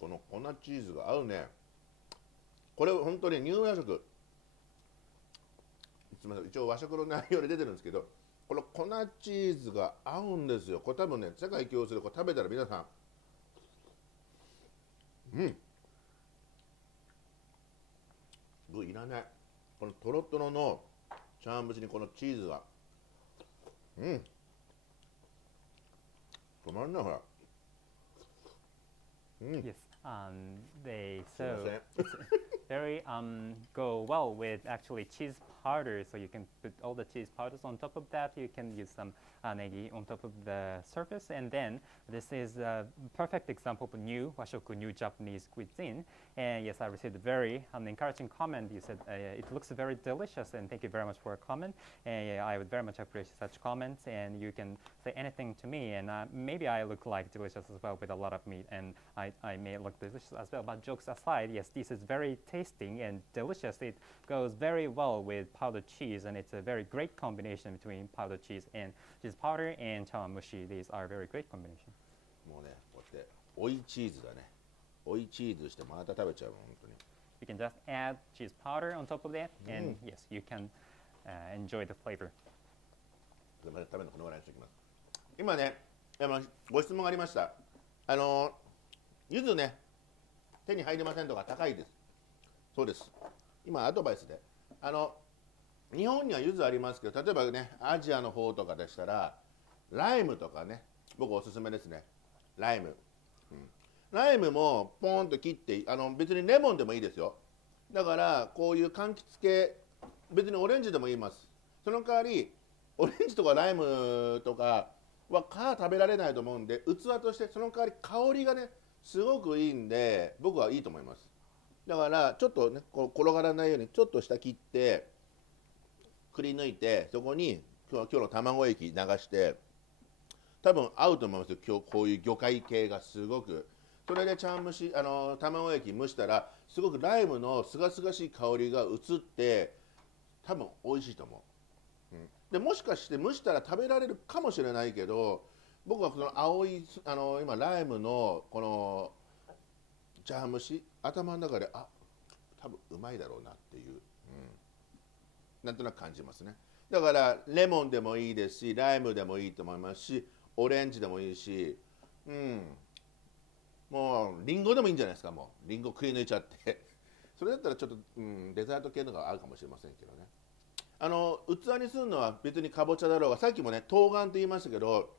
この粉チーズが合うね。これ本当にニュー和食、すみません、一応和食の内容で出てるんですけど、この粉チーズが合うんですよ。これ多分ね世界共通でこれ食べたら皆さん具いらない。このトロトロの茶碗蒸しにこのチーズが止まんないほら。Yes, they so it's very go well with actually cheese powder. So you can put all the cheese powders on top of that. You can use some negi on top of the surface, and then this is a perfect example of new washoku, new Japanese cuisine. And yes, I received a very encouraging comment. You said it looks very delicious, and thank you very much for a comment. And yeah, I would very much appreciate such comments. And you can say anything to me, and maybe I look like delicious as well with a lot of meat, and I may look delicious as well. But jokes aside, yes, this is very tasty and delicious. It goes very well with powdered cheese, and it's a very great combination between powdered cheese and cheese powder and chawanmushi. These are very great combination. もうねこうやって追いチーズがね、追いチーズしてまた食べちゃう、本当に。You can just add cheese powder on top of that, and yes, you can enjoy the flavor. 食べるのこのぐらいにしておきます。今ね、ご質問がありました。柚子ね、手に入りませんとか高いです。そうです。今アドバイスで、日本には柚子ありますけど、例えばね、アジアの方とかでしたら、ライムとかね、僕おすすめですね。ライム。ライムもポンと切って、別にレモンでもいいですよ。だからこういう柑橘系、別にオレンジでも言います。その代わりオレンジとかライムとかは皮食べられないと思うんで、器としてその代わり香りがねすごくいいんで、僕はいいと思います。だからちょっとねこう転がらないようにちょっと下切ってくり抜いて、そこに今日の卵液流して、多分合うと思いますよ。今日こういう魚介系がすごく。それで茶碗蒸し、卵液蒸したらすごくライムのすがすがしい香りが移って多分美味しいと思う。でもしかして蒸したら食べられるかもしれないけど、僕はこの青い今ライムのこの茶碗蒸し、頭の中で多分うまいだろうなっていう、なんとなく感じますね。だからレモンでもいいですし、ライムでもいいと思いますし、オレンジでもいいし、もうリンゴでもいいんじゃないですか。もうリンゴくり抜いちゃってそれだったらちょっと、デザート系のが合うかもしれませんけどね。器にするのは別にかぼちゃだろうが、さっきもね冬瓜と言いましたけど、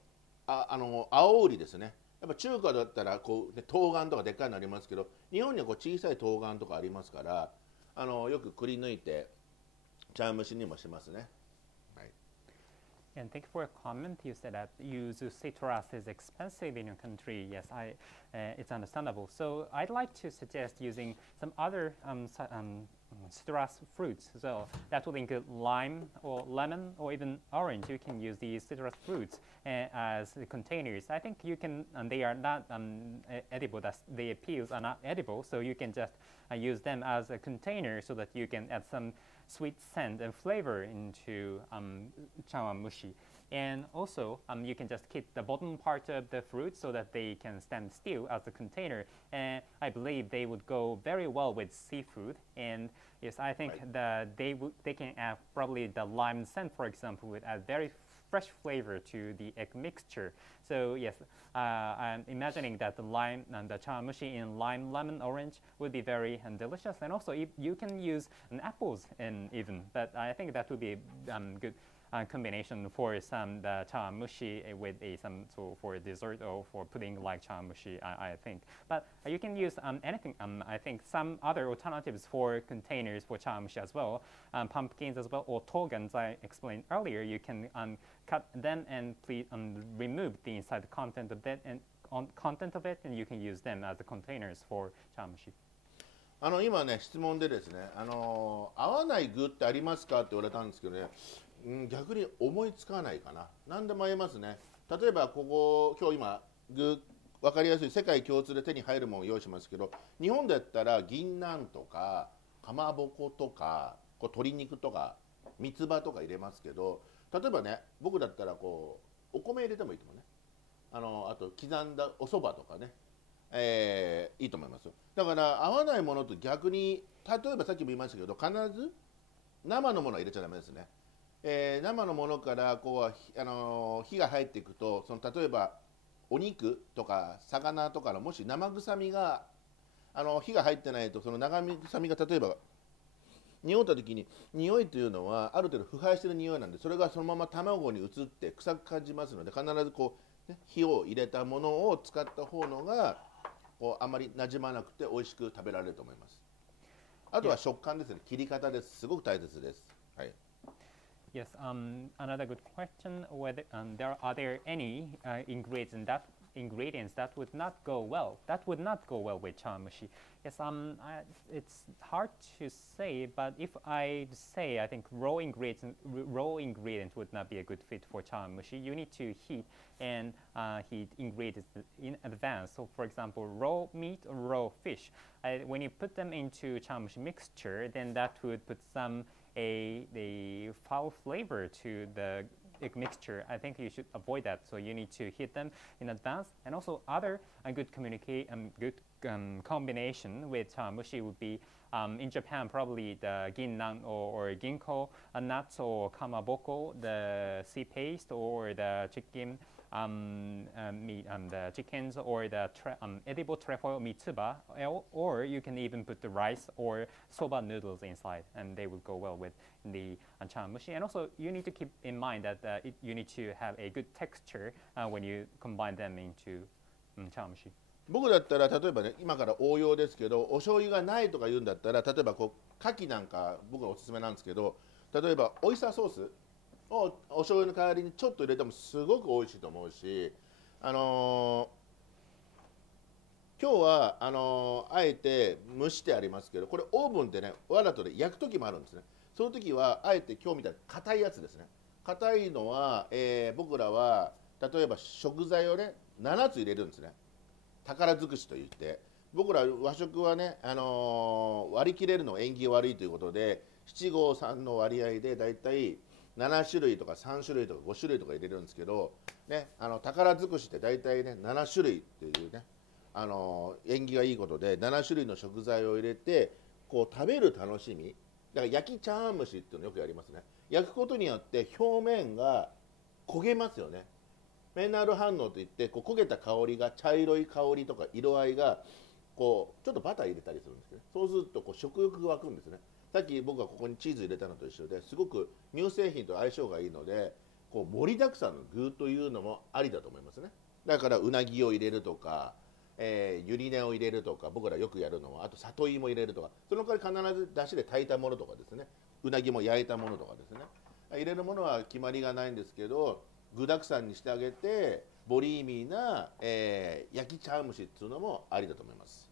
青瓜ですね。やっぱ中華だったらこう、ね、冬瓜とかでっかいのありますけど、日本にはこう小さい冬瓜とかありますから、よくくり抜いて茶碗蒸しにもしますね。And thank you for a comment. You said that yuzu citrus is expensive in your country. Yes, it's understandable. So I'd like to suggest using some other citrus fruits. So that would include lime or lemon or even orange. You can use these citrus fruits as the containers. I think you can, and they are not edible. The peels are not edible. So you can just use them as a container so that you can add some sweet scent and flavor into chawanmushi. And also, you can just keep the bottom part of the fruit so that they can stand still as a container. And I believe they would go very well with seafood. And yes, I think that they can add probably the lime scent, for example, would add very fresh flavor to the egg mixture. So yes, I'm imagining that the lime and the chawanmushi in lime, lemon, orange would be very delicious. And also, you can use apples in even, but I think that would be good combination for some the chawanmushi with some for dessert or for pudding like chawanmushi, I think. But you can use anything. I think some other alternatives for containers for chawanmushi as well, pumpkins as well, or togans I explained earlier. You can cut them and please remove the inside content of that and and you can use them as the containers for chawanmushi. 今ね質問でですね、合わない具ってありますかって言われたんですけどね、逆に思いつかないかな。何でも合いますね。例えば今日今具分かりやすい世界共通で手に入るものを用意しますけど、日本だったら銀杏とかかまぼことか鶏肉とか三つ葉とか入れますけど、例えばね僕だったらお米入れてもいいと思うね。あと刻んだお蕎麦とかね、いいと思いますよ。だから合わないものと逆に、例えばさっきも言いましたけど、必ず生のものは入れちゃダメですね。生のものから火が入っていくと、例えばお肉とか魚とかのもし生臭みが火が入ってないと、その生臭みが例えば匂った時に、匂いというのはある程度腐敗している匂いなんで、それがそのまま卵に移って臭く感じますので、必ず火を入れたものを使った方のがあまり馴染まなくて美味しく食べられると思います。あとは食感ですね。切り方です。すごく大切です。はい。Yes, another good question. Whether are there any ingredients that would not go well with chawanmushi? Yes, it's hard to say, but if I say, I think raw ingredients would not be a good fit for chawanmushi. You need to heat ingredients in advance. So, for example, raw meat or raw fish. When you put them into chawanmushi mixture, then that would put the foul flavor to the egg mixture. I think you should avoid that. So you need to heat them in advance. And also other good combination with chawanmushi would be in Japan probably the ginnan or ginkgo nuts or kamaboko, the sea paste or the chicken meat, the chickens or the edible trefoil mitsuba, or you can even put the rice or soba noodles inside, and they will go well with the chawanmushi. And also, you need to keep in mind that you need to have a good texture when you combine them into chawanmushi. 僕だったら例えばね、今から応用ですけど、お醤油がないとか言うんだったら、例えば牡蠣なんか僕はおすすめなんですけど、例えばオイスターソースをお醤油の代わりにちょっと入れてもすごく美味しいと思うし、今日はあえて蒸してありますけど、これオーブンでねわざとで焼く時もあるんですね。その時はあえて今日みたいな硬いやつですね。硬いのは、僕らは例えば食材をね7つ入れるんですね。宝尽くしといって、僕ら和食はね、割り切れるの縁起悪いということで7、5、3の割合でだいたい7種類とか3種類とか5種類とか入れるんですけど、ね、宝尽くしって大体ね7種類っていうね縁起がいいことで7種類の食材を入れて食べる楽しみだから焼き茶碗蒸しっていうのよくやりますね。焼くことによって表面が焦げますよね。メナール反応といって焦げた香りが茶色い香りとか色合いがちょっとバター入れたりするんですけど、そうすると食欲が湧くんですね。さっき僕がここにチーズ入れたのと一緒ですごく乳製品と相性がいいので盛りだくさんの具というのもありだと思いますね。だからうなぎを入れるとか、ゆり根を入れるとか、僕らよくやるのはあと里芋入れるとか、その代わり必ずだしで炊いたものとかですね、うなぎも焼いたものとかですね、入れるものは決まりがないんですけど、具だくさんにしてあげてボリーミーな、焼き茶碗蒸しっていうのもありだと思います。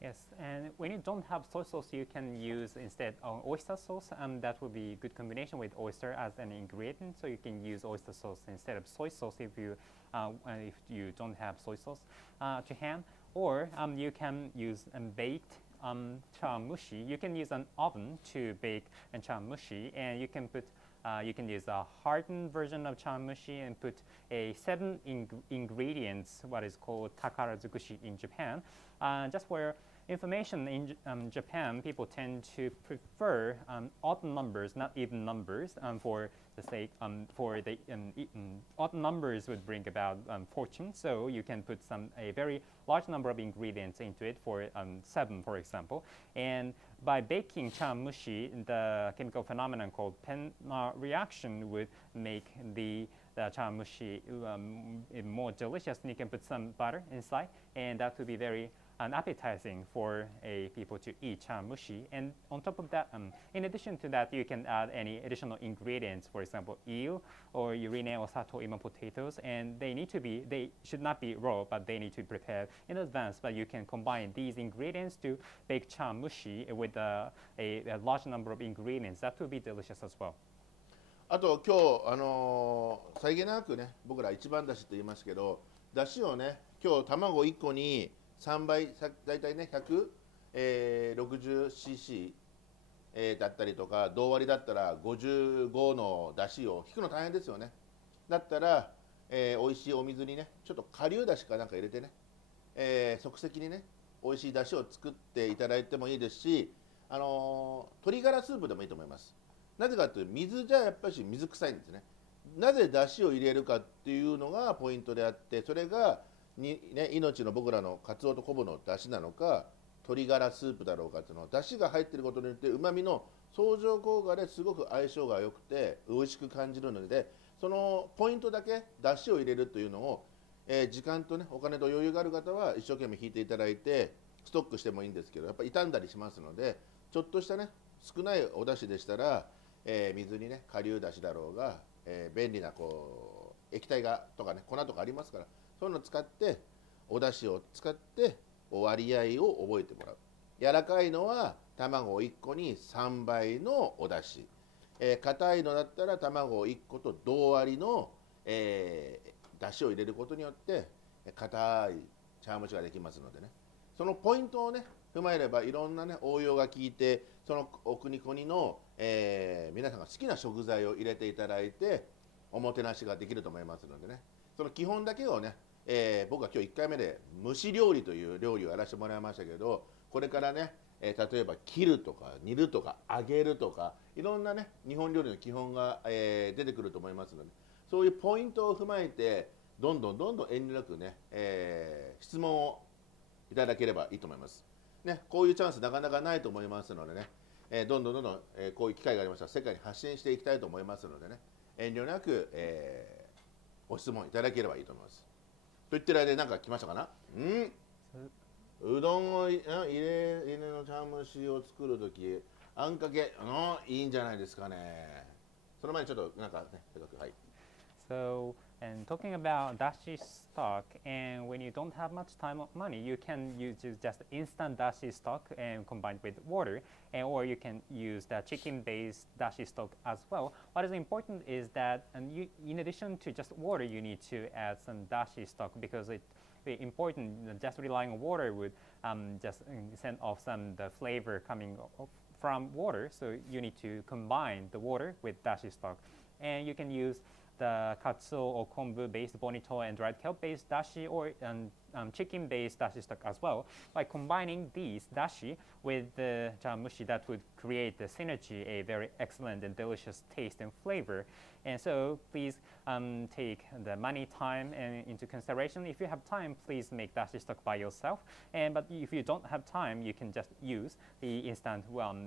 Yes, and when you don't have soy sauce, you can use instead oyster sauce. That would be a good combination with oyster as an ingredient. So you can use oyster sauce instead of soy sauce if you don't have soy sauce to hand. Or you can use baked chawanmushi. You can use an oven to bake chawanmushi, and you can put You can use a hardened version of chawanmushi and put a 7 ingredients, what is called Takarazukushi in Japan. Just for information, in Japan, people tend to prefer odd numbers, not even numbers, for the sake, odd numbers would bring about fortune. So you can put a very large number of ingredients into it, for 7, for example. And by baking chawanmushi, the chemical phenomenon called pen reaction would make the chawanmushi more delicious, and you can put some butter inside, and that would be very appetizing for people to eat chawanmushi. And on top of that, in addition to that, you can add any additional ingredients, for example, eel or urine or sato ima potatoes, and they should not be raw, but they need to be prepared in advance. But you can combine these ingredients to bake chawanmushi with a large number of ingredients. That would be delicious as well. あと今日さりげなくね、僕ら一番だしと言いますけど、だしをね、今日卵1個に3倍、だいたいね 160cc だったりとか、同割りだったら55のだしを引くの大変ですよね。だったら、美味しいお水にね、ちょっと顆粒だしかなんか入れてね、即席にね、美味しいだしを作っていただいてもいいですし、鶏ガラスープでもいいと思います。なぜかというと、水じゃやっぱり水臭いんですね。なぜだしを入れるかっていうのがポイントであって、それが命の僕らのカツオと昆布の出汁なのか、鶏ガラスープだろうかっていうのは、出汁が入っていることによってうまみの相乗効果ですごく相性が良くて美味しく感じるので、そのポイントだけ出汁を入れるというのを、時間とね、お金と余裕がある方は一生懸命引いていただいてストックしてもいいんですけど、やっぱり傷んだりしますので、ちょっとしたね、少ないお出汁でしたら、水にね、顆粒出汁だろうが、便利な液体がとかね、粉とかありますから、そういうのを使ってお出汁を使って割合を覚えてもらう。柔らかいのは卵1個に3倍のお出汁、硬いのだったら卵1個と同割りの、出汁を入れることによって硬い茶碗蒸しができますのでね、そのポイントをね踏まえれば、いろんなね応用が効いて、そのお国の、皆さんが好きな食材を入れていただいておもてなしができると思いますのでね、その基本だけをね、僕は今日1回目で蒸し料理という料理をやらせてもらいましたけど、これからね、例えば切るとか煮るとか揚げるとか、いろんなね日本料理の基本が、出てくると思いますので、そういうポイントを踏まえてどんどん遠慮なくね、質問をいただければいいと思いますね。こういうチャンスなかなかないと思いますのでね、どんどんこういう機会がありましたら世界に発信していきたいと思いますのでね、遠慮なく、ご質問いただければいいと思います。と言ってる間に何か来ましたかな。うどんを入れの茶碗蒸しを作るとき、あんかけいいんじゃないですかね。その前にちょっとなんかね、はい。So, and talking about dashi stock, and when you don't have much time or money, you can use just instant dashi stock and combined with water, or you can use the chicken-based dashi stock as well. What is important is that, in addition to just water, you need to add some dashi stock, because it's important. Just relying on water would just send off the flavor coming from water. So you need to combine the water with dashi stock, and you can use the katsuo or kombu based bonito and dried kelp based dashi, or chicken based dashi stock as well. By combining these dashi with the chawanmushi, that would create the synergy, a very excellent and delicious taste and flavor. And so please take the money, time into consideration. If you have time, please make dashi stock by yourself. But if you don't have time, you can just use the instant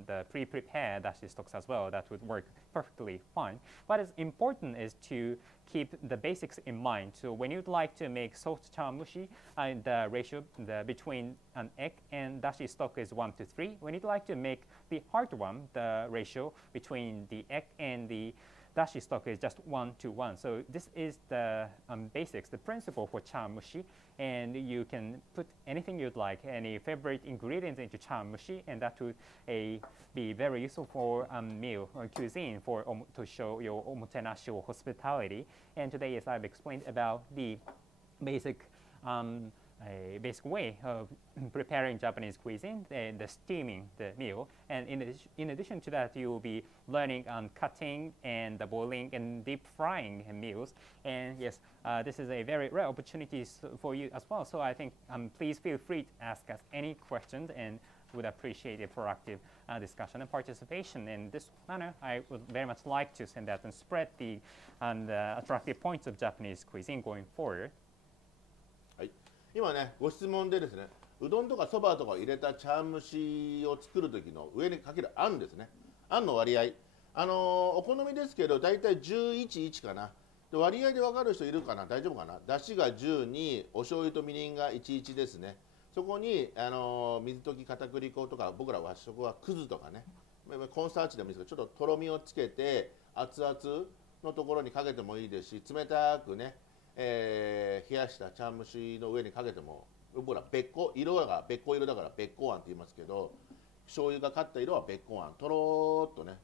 the pre-prepared dashi stocks as well. That would work perfectly fine. What is important is to keep the basics in mind. So when you'd like to make soft chawanmushi, the ratio between an egg and dashi stock is 1:3. When you'd like to make the hard one, the ratio between the egg and the dashi stock is just 1:1. So this is the basics, the principle for chawanmushi, and you can put anything you'd like, any favorite ingredients into chawanmushi, and that would be very useful for meal or cuisine to show your omotenashi or hospitality. And today, as I've explained about the basic a basic way of preparing Japanese cuisine, the steaming the meal. And in addition to that, you will be learning on cutting and boiling and deep frying meals. And yes, this is a very rare opportunity for you as well. So I think please feel free to ask us any questions, and would appreciate a proactive discussion and participation. In this manner, I would very much like to send out and spread the attractive points of Japanese cuisine going forward. 今ね、ご質問でですね、うどんとかそばとか入れた茶碗蒸しを作る時の上にかけるあんですね。あんの割合。お好みですけど、だいたい11:1かな。で割合で分かる人いるかな、大丈夫かな。だしが10に、お醤油とみりんが11ですね。そこに、水溶き片栗粉とか、僕ら和食はくずとかね、コーンスターチでもいいですけど、ちょっととろみをつけて、熱々のところにかけてもいいですし、冷たくね、冷やした茶碗蒸しの上にかけても、僕らべっこ色がべっこ色だからべっこあんって言いますけど、醤油がかった色はべっこあん、とろーっとね、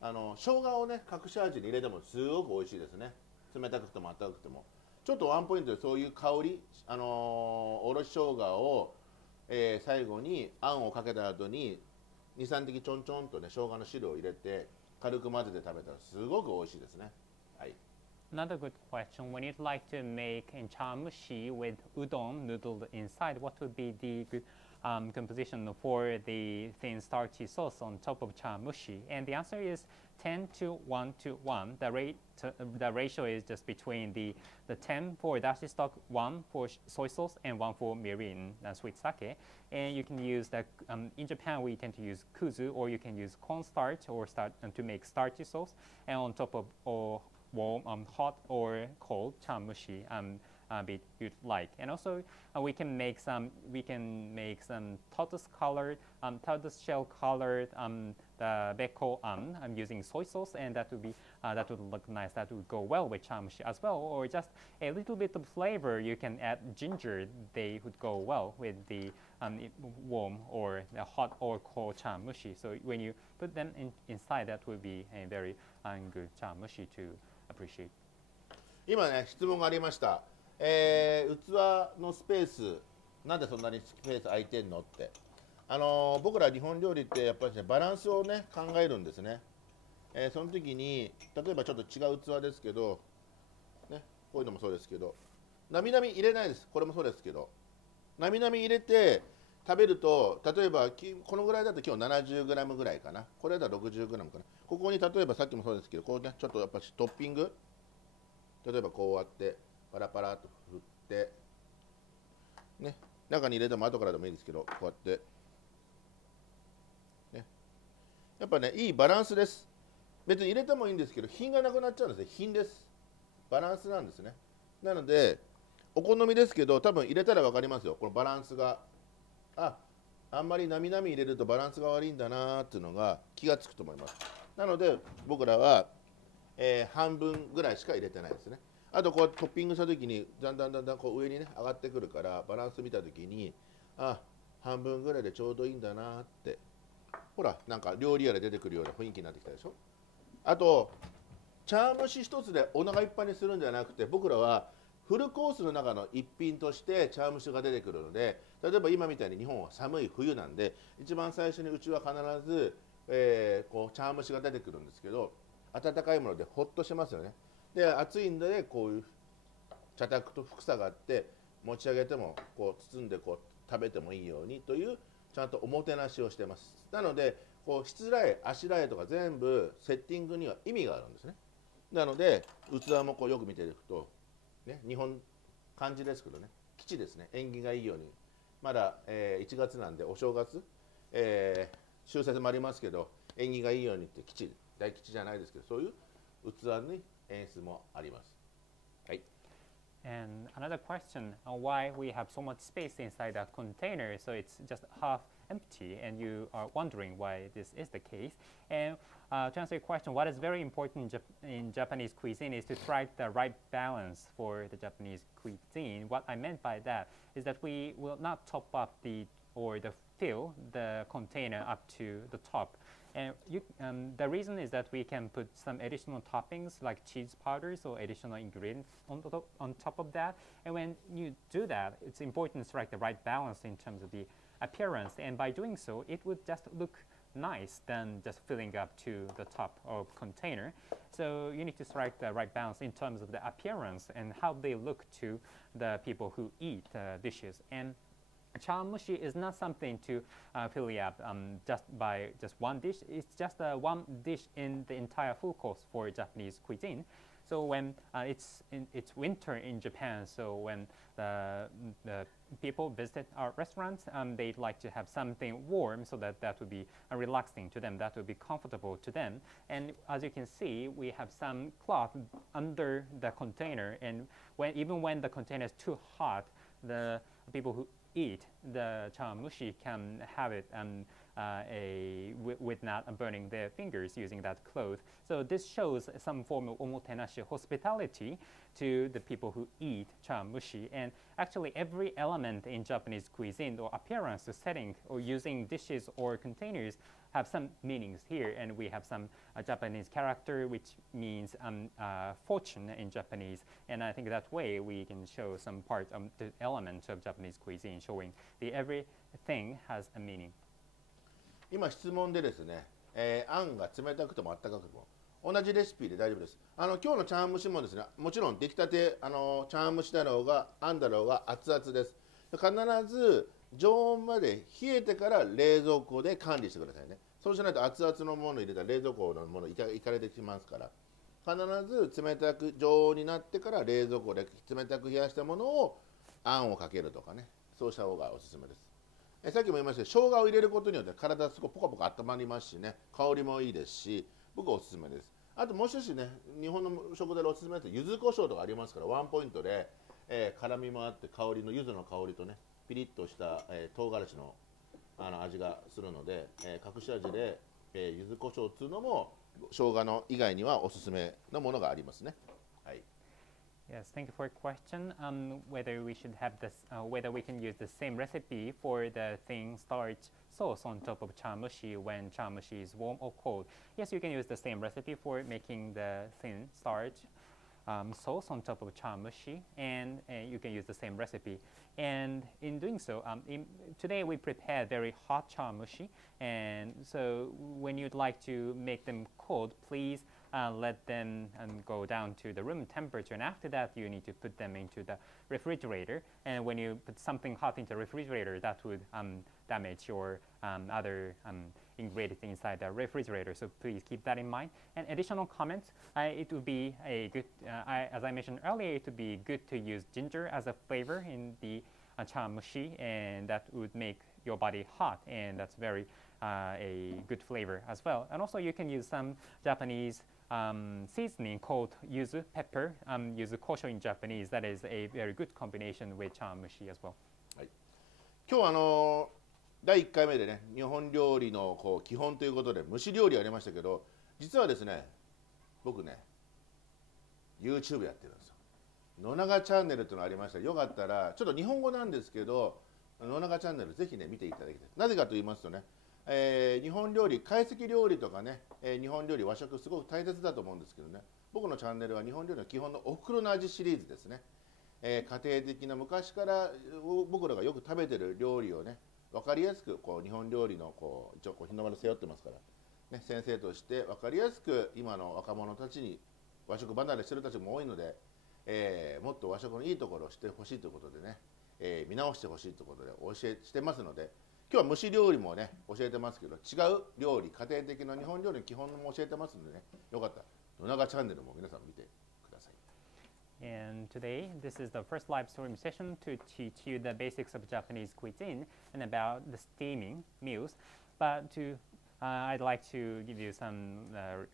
生姜をね隠し味に入れてもすごく美味しいですね。冷たくても温かくても。ちょっとワンポイントでそういう香り、おろし生姜を、最後にあんをかけた後に2、3滴ちょんちょんとね生姜の汁を入れて軽く混ぜて食べたらすごく美味しいですね。はい。Another good question. When you'd like to make chawanmushi with udon noodle inside, what would be the good composition for the thin starchy sauce on top of chawanmushi? And the answer is 10 to 1 to 1. The ratio is just between the 10 for dashi stock, 1 for soy sauce, and 1 for mirin, sweet sake. And you can use that. In Japan, we tend to use kuzu, or you can use cornstarch or to make starchy sauce, and on top of warm, hot or cold chawanmushi bit you'd like. And also we can make some tortoise shell colored the beko using soy sauce, and that would look nice. That would go well with chawanmushi as well. Or just a little bit of flavor, you can add ginger. They would go well with the warm or the hot or cold chawanmushi. So when you put them inside, that would be a very good chawanmushi to appreciate. 今ね質問がありました、器のスペースなんでそんなにスペース空いてんのって、僕ら日本料理ってやっぱりねバランスをね考えるんですね、その時に例えばちょっと違う器ですけど、ね、こういうのもそうですけどなみなみ入れないです。これもそうですけどなみなみ入れて食べると、例えばこのぐらいだと今日 70g ぐらいかな、これだと 60g かな、ここに例えばさっきもそうですけどこうねちょっとやっぱりトッピング、例えばこうやってパラパラっと振ってね、中に入れても後からでもいいですけどこうやってね、やっぱねいいバランスです。別に入れてもいいんですけど品がなくなっちゃうんですね。品です。バランスなんですね。なのでお好みですけど多分入れたら分かりますよ、このバランスが。あんまりなみなみ入れるとバランスが悪いんだなっていうのが気がつくと思います。なので僕らは、半分ぐらいしか入れてないですね。あとこうトッピングした時にだんだんこう上にね上がってくるからバランス見た時に半分ぐらいでちょうどいいんだなって、ほらなんか料理屋で出てくるような雰囲気になってきたでしょ。あと茶碗蒸し一つでお腹いっぱいにするんじゃなくて、僕らはフルコースの中の一品として茶碗蒸しが出てくるので、例えば今みたいに日本は寒い冬なんで一番最初にうちは必ず、こう茶碗蒸しが出てくるんですけど、温かいものでほっとしますよね。で暑いんでこういう茶卓とふくさがあって持ち上げてもこう包んでこう食べてもいいようにというちゃんとおもてなしをしてます。なのでこうしつらえあしらえとか全部セッティングには意味があるんですね。なので器もこうよく見ていくとね、日本漢字ですけどね、吉ですね、縁起がいいように、まだ、1月なんでお正月、春節もありますけど縁起がいいようにって吉、大吉じゃないですけどそういう器に演出もあります。はい。And another question, why we have so much space inside a container, so it's just half empty, and you are wondering why this is the case. And to answer your question, what is very important in Japanese cuisine is to strike the right balance for the Japanese cuisine. What I meant by that is that we will not top up or fill the container up to the top. And the reason is that we can put some additional toppings like cheese powders or additional ingredients on top of that. And when you do that, it's important to strike the right balance in terms of the appearance. And by doing so, it would just look nice than just filling up to the top of container. So you need to strike the right balance in terms of the appearance and how they look to the people who eat dishes. And chawanmushi is not something to fill up just by just one dish. It's just one dish in the entire full course for Japanese cuisine. So when it's winter in Japan, so when the people visit our restaurants, they'd like to have something warm so that would be relaxing to them, that would be comfortable to them. And as you can see, we have some cloth under the container, and even when the container is too hot, the people who eat the chawanmushi can have it with not burning their fingers using that cloth. So this shows some form of omotenashi, hospitality to the people who eat chawanmushi. And actually every element in Japanese cuisine, or appearance, or setting, or using dishes or containers, have some meanings here. And we have some Japanese character, which means fortune in Japanese. And I think that way we can show some part of the element of Japanese cuisine, showing the everything has a meaning. 今質問でですね、あんが冷たくてもあったかくても同じレシピで大丈夫です。今日の茶碗蒸しもですね、もちろん出来たて茶碗蒸しだろうがあんだろうが熱々です。必ず常温まで冷えてから冷蔵庫で管理してくださいね。そうしないと熱々のものを入れたら冷蔵庫のものいかれてきますから、必ず冷たく常温になってから冷蔵庫で冷たく冷やしたものをあんをかけるとかね、そうした方がおすすめです。さっきも言いましたけど、生姜を入れることによって体すごくポカポカ温まりますしね、香りもいいですし、僕はおすすめです。あともう一つね、日本の食材でおすすめです。柚子胡椒とかありますから、ワンポイントで、辛みもあって香りの柚子の香りとね、ピリッとした、唐辛子の味がするので、隠し味で、柚子胡椒っていうのも生姜の以外にはおすすめのものがありますね。はい。Yes, thank you for your question. Whether we should have this, whether we can use the same recipe for the thin starch sauce on top of chawanmushi when chawanmushi is warm or cold. Yes, you can use the same recipe for making the thin starch sauce on top of chawanmushi, and you can use the same recipe. And in doing so, today we prepared very hot chawanmushi, and so when you'd like to make them cold, please let them go down to the room temperature, and after that you need to put them into the refrigerator. And when you put something hot into the refrigerator, that would damage your other ingredients inside the refrigerator, so please keep that in mind. And additional comments, it would be a good, as I mentioned earlier, it would be good to use ginger as a flavor in the chawanmushi, and that would make your body hot, and that's very a good flavor as well. And also you can use some Japanese seasoning called yuzu pepper, yuzu kosho in Japanese. That is a very good combination with chawanmushi as well. はい、今日は第1回目でね、日本料理の基本ということで蒸し料理やりましたけど、実はですね、僕ね、YouTube やってるんですよ。野永チャンネルっていうのがありましたら、よかったら、ちょっと日本語なんですけど、野永チャンネルぜひね、見ていただきたい。なぜかと言いますとね、日本料理、懐石料理とかね、日本料理、和食すごく大切だと思うんですけどね、僕のチャンネルは日本料理の基本のおふくろの味シリーズですね。家庭的な昔から僕らがよく食べてる料理をね、分かりやすく日本料理の一応日の丸背負ってますから、ね、先生として分かりやすく今の若者たちに和食離れしてる人たちも多いので、もっと和食のいいところを知ってほしいということでね、見直してほしいということでしてますので、今日は蒸し料理もね教えてますけど、違う料理、家庭的な日本料理の基本も教えてますのでね、よかったら野永チャンネルも皆さん見てください。And today, this is the first live stream session to teach you the basics of Japanese cuisine and about the steaming meals. But I'd like to give you some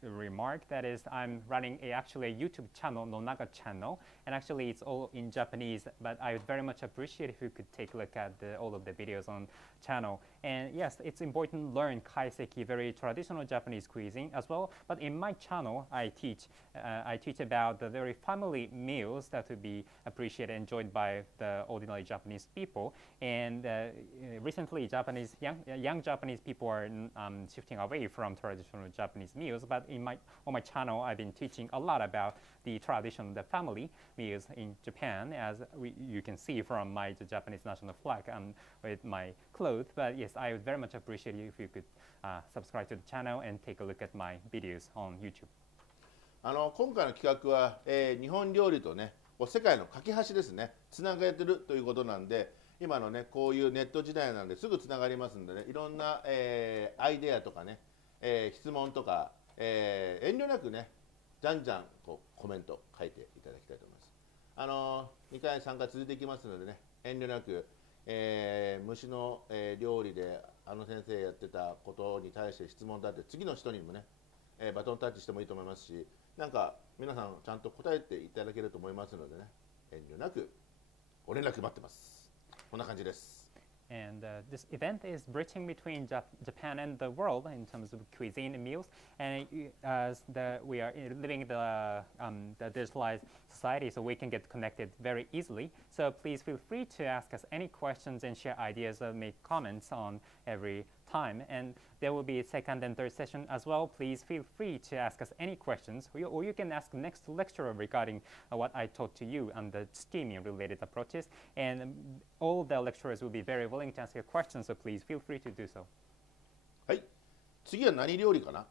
remark. That is, I'm running actually a YouTube channel, NONAGA channel, and actually it's all in Japanese. But I would very much appreciate if you could take a look at all of the videos on channel. And yes, it's important to learn kaiseki, very traditional Japanese cuisine as well. But in my channel, I teach about the very family meals that would be appreciated, enjoyed by the ordinary Japanese people. And recently, young Japanese people are shifting away from traditional Japanese meals, but on my channel, I've been teaching a lot about the traditional, the family meals in Japan, as you can see from my Japanese national flag and with my clothes. But yes, I would very much appreciate you if you could subscribe to the channel and take a look at my videos on YouTube. 今回の企画は、日本料理とね、世界の架け橋ですね、つなげてるということなんで、今のね、こういうネット時代なんですぐつながりますんでね、いろんな、アイデアとかね、質問とか、遠慮なくね、じゃんじゃんこうコメント書いていただきたいと思います。2回3回続いていきますのでね、遠慮なく、虫の、料理で先生やってたことに対して質問だって次の人にもね、バトンタッチしてもいいと思いますし、なんか皆さんちゃんと答えていただけると思いますのでね、遠慮なくご連絡待ってます。こんな感じです。And this event is bridging between Japan and the world in terms of cuisine and meals. And as we are living the digitalized society, so we can get connected very easily. So please feel free to ask us any questions and share ideas or make comments on every time. And there will be a second and third session as well. Please feel free to ask us any questions, or you can ask next lecturer regarding what I taught to you on the scheming related approaches. And all the lecturers will be very willing to answer your questions, so please feel free to do so. はい、次は何料理かな。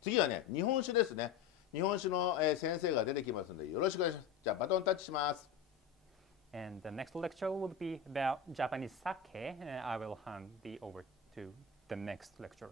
次はね、日本酒ですね。日本酒の、先生が出てきますのでよろしくお願いします。じゃあバトンタッチします。And the next lecture will be about Japanese sake, and I will hand over to the next lecturer.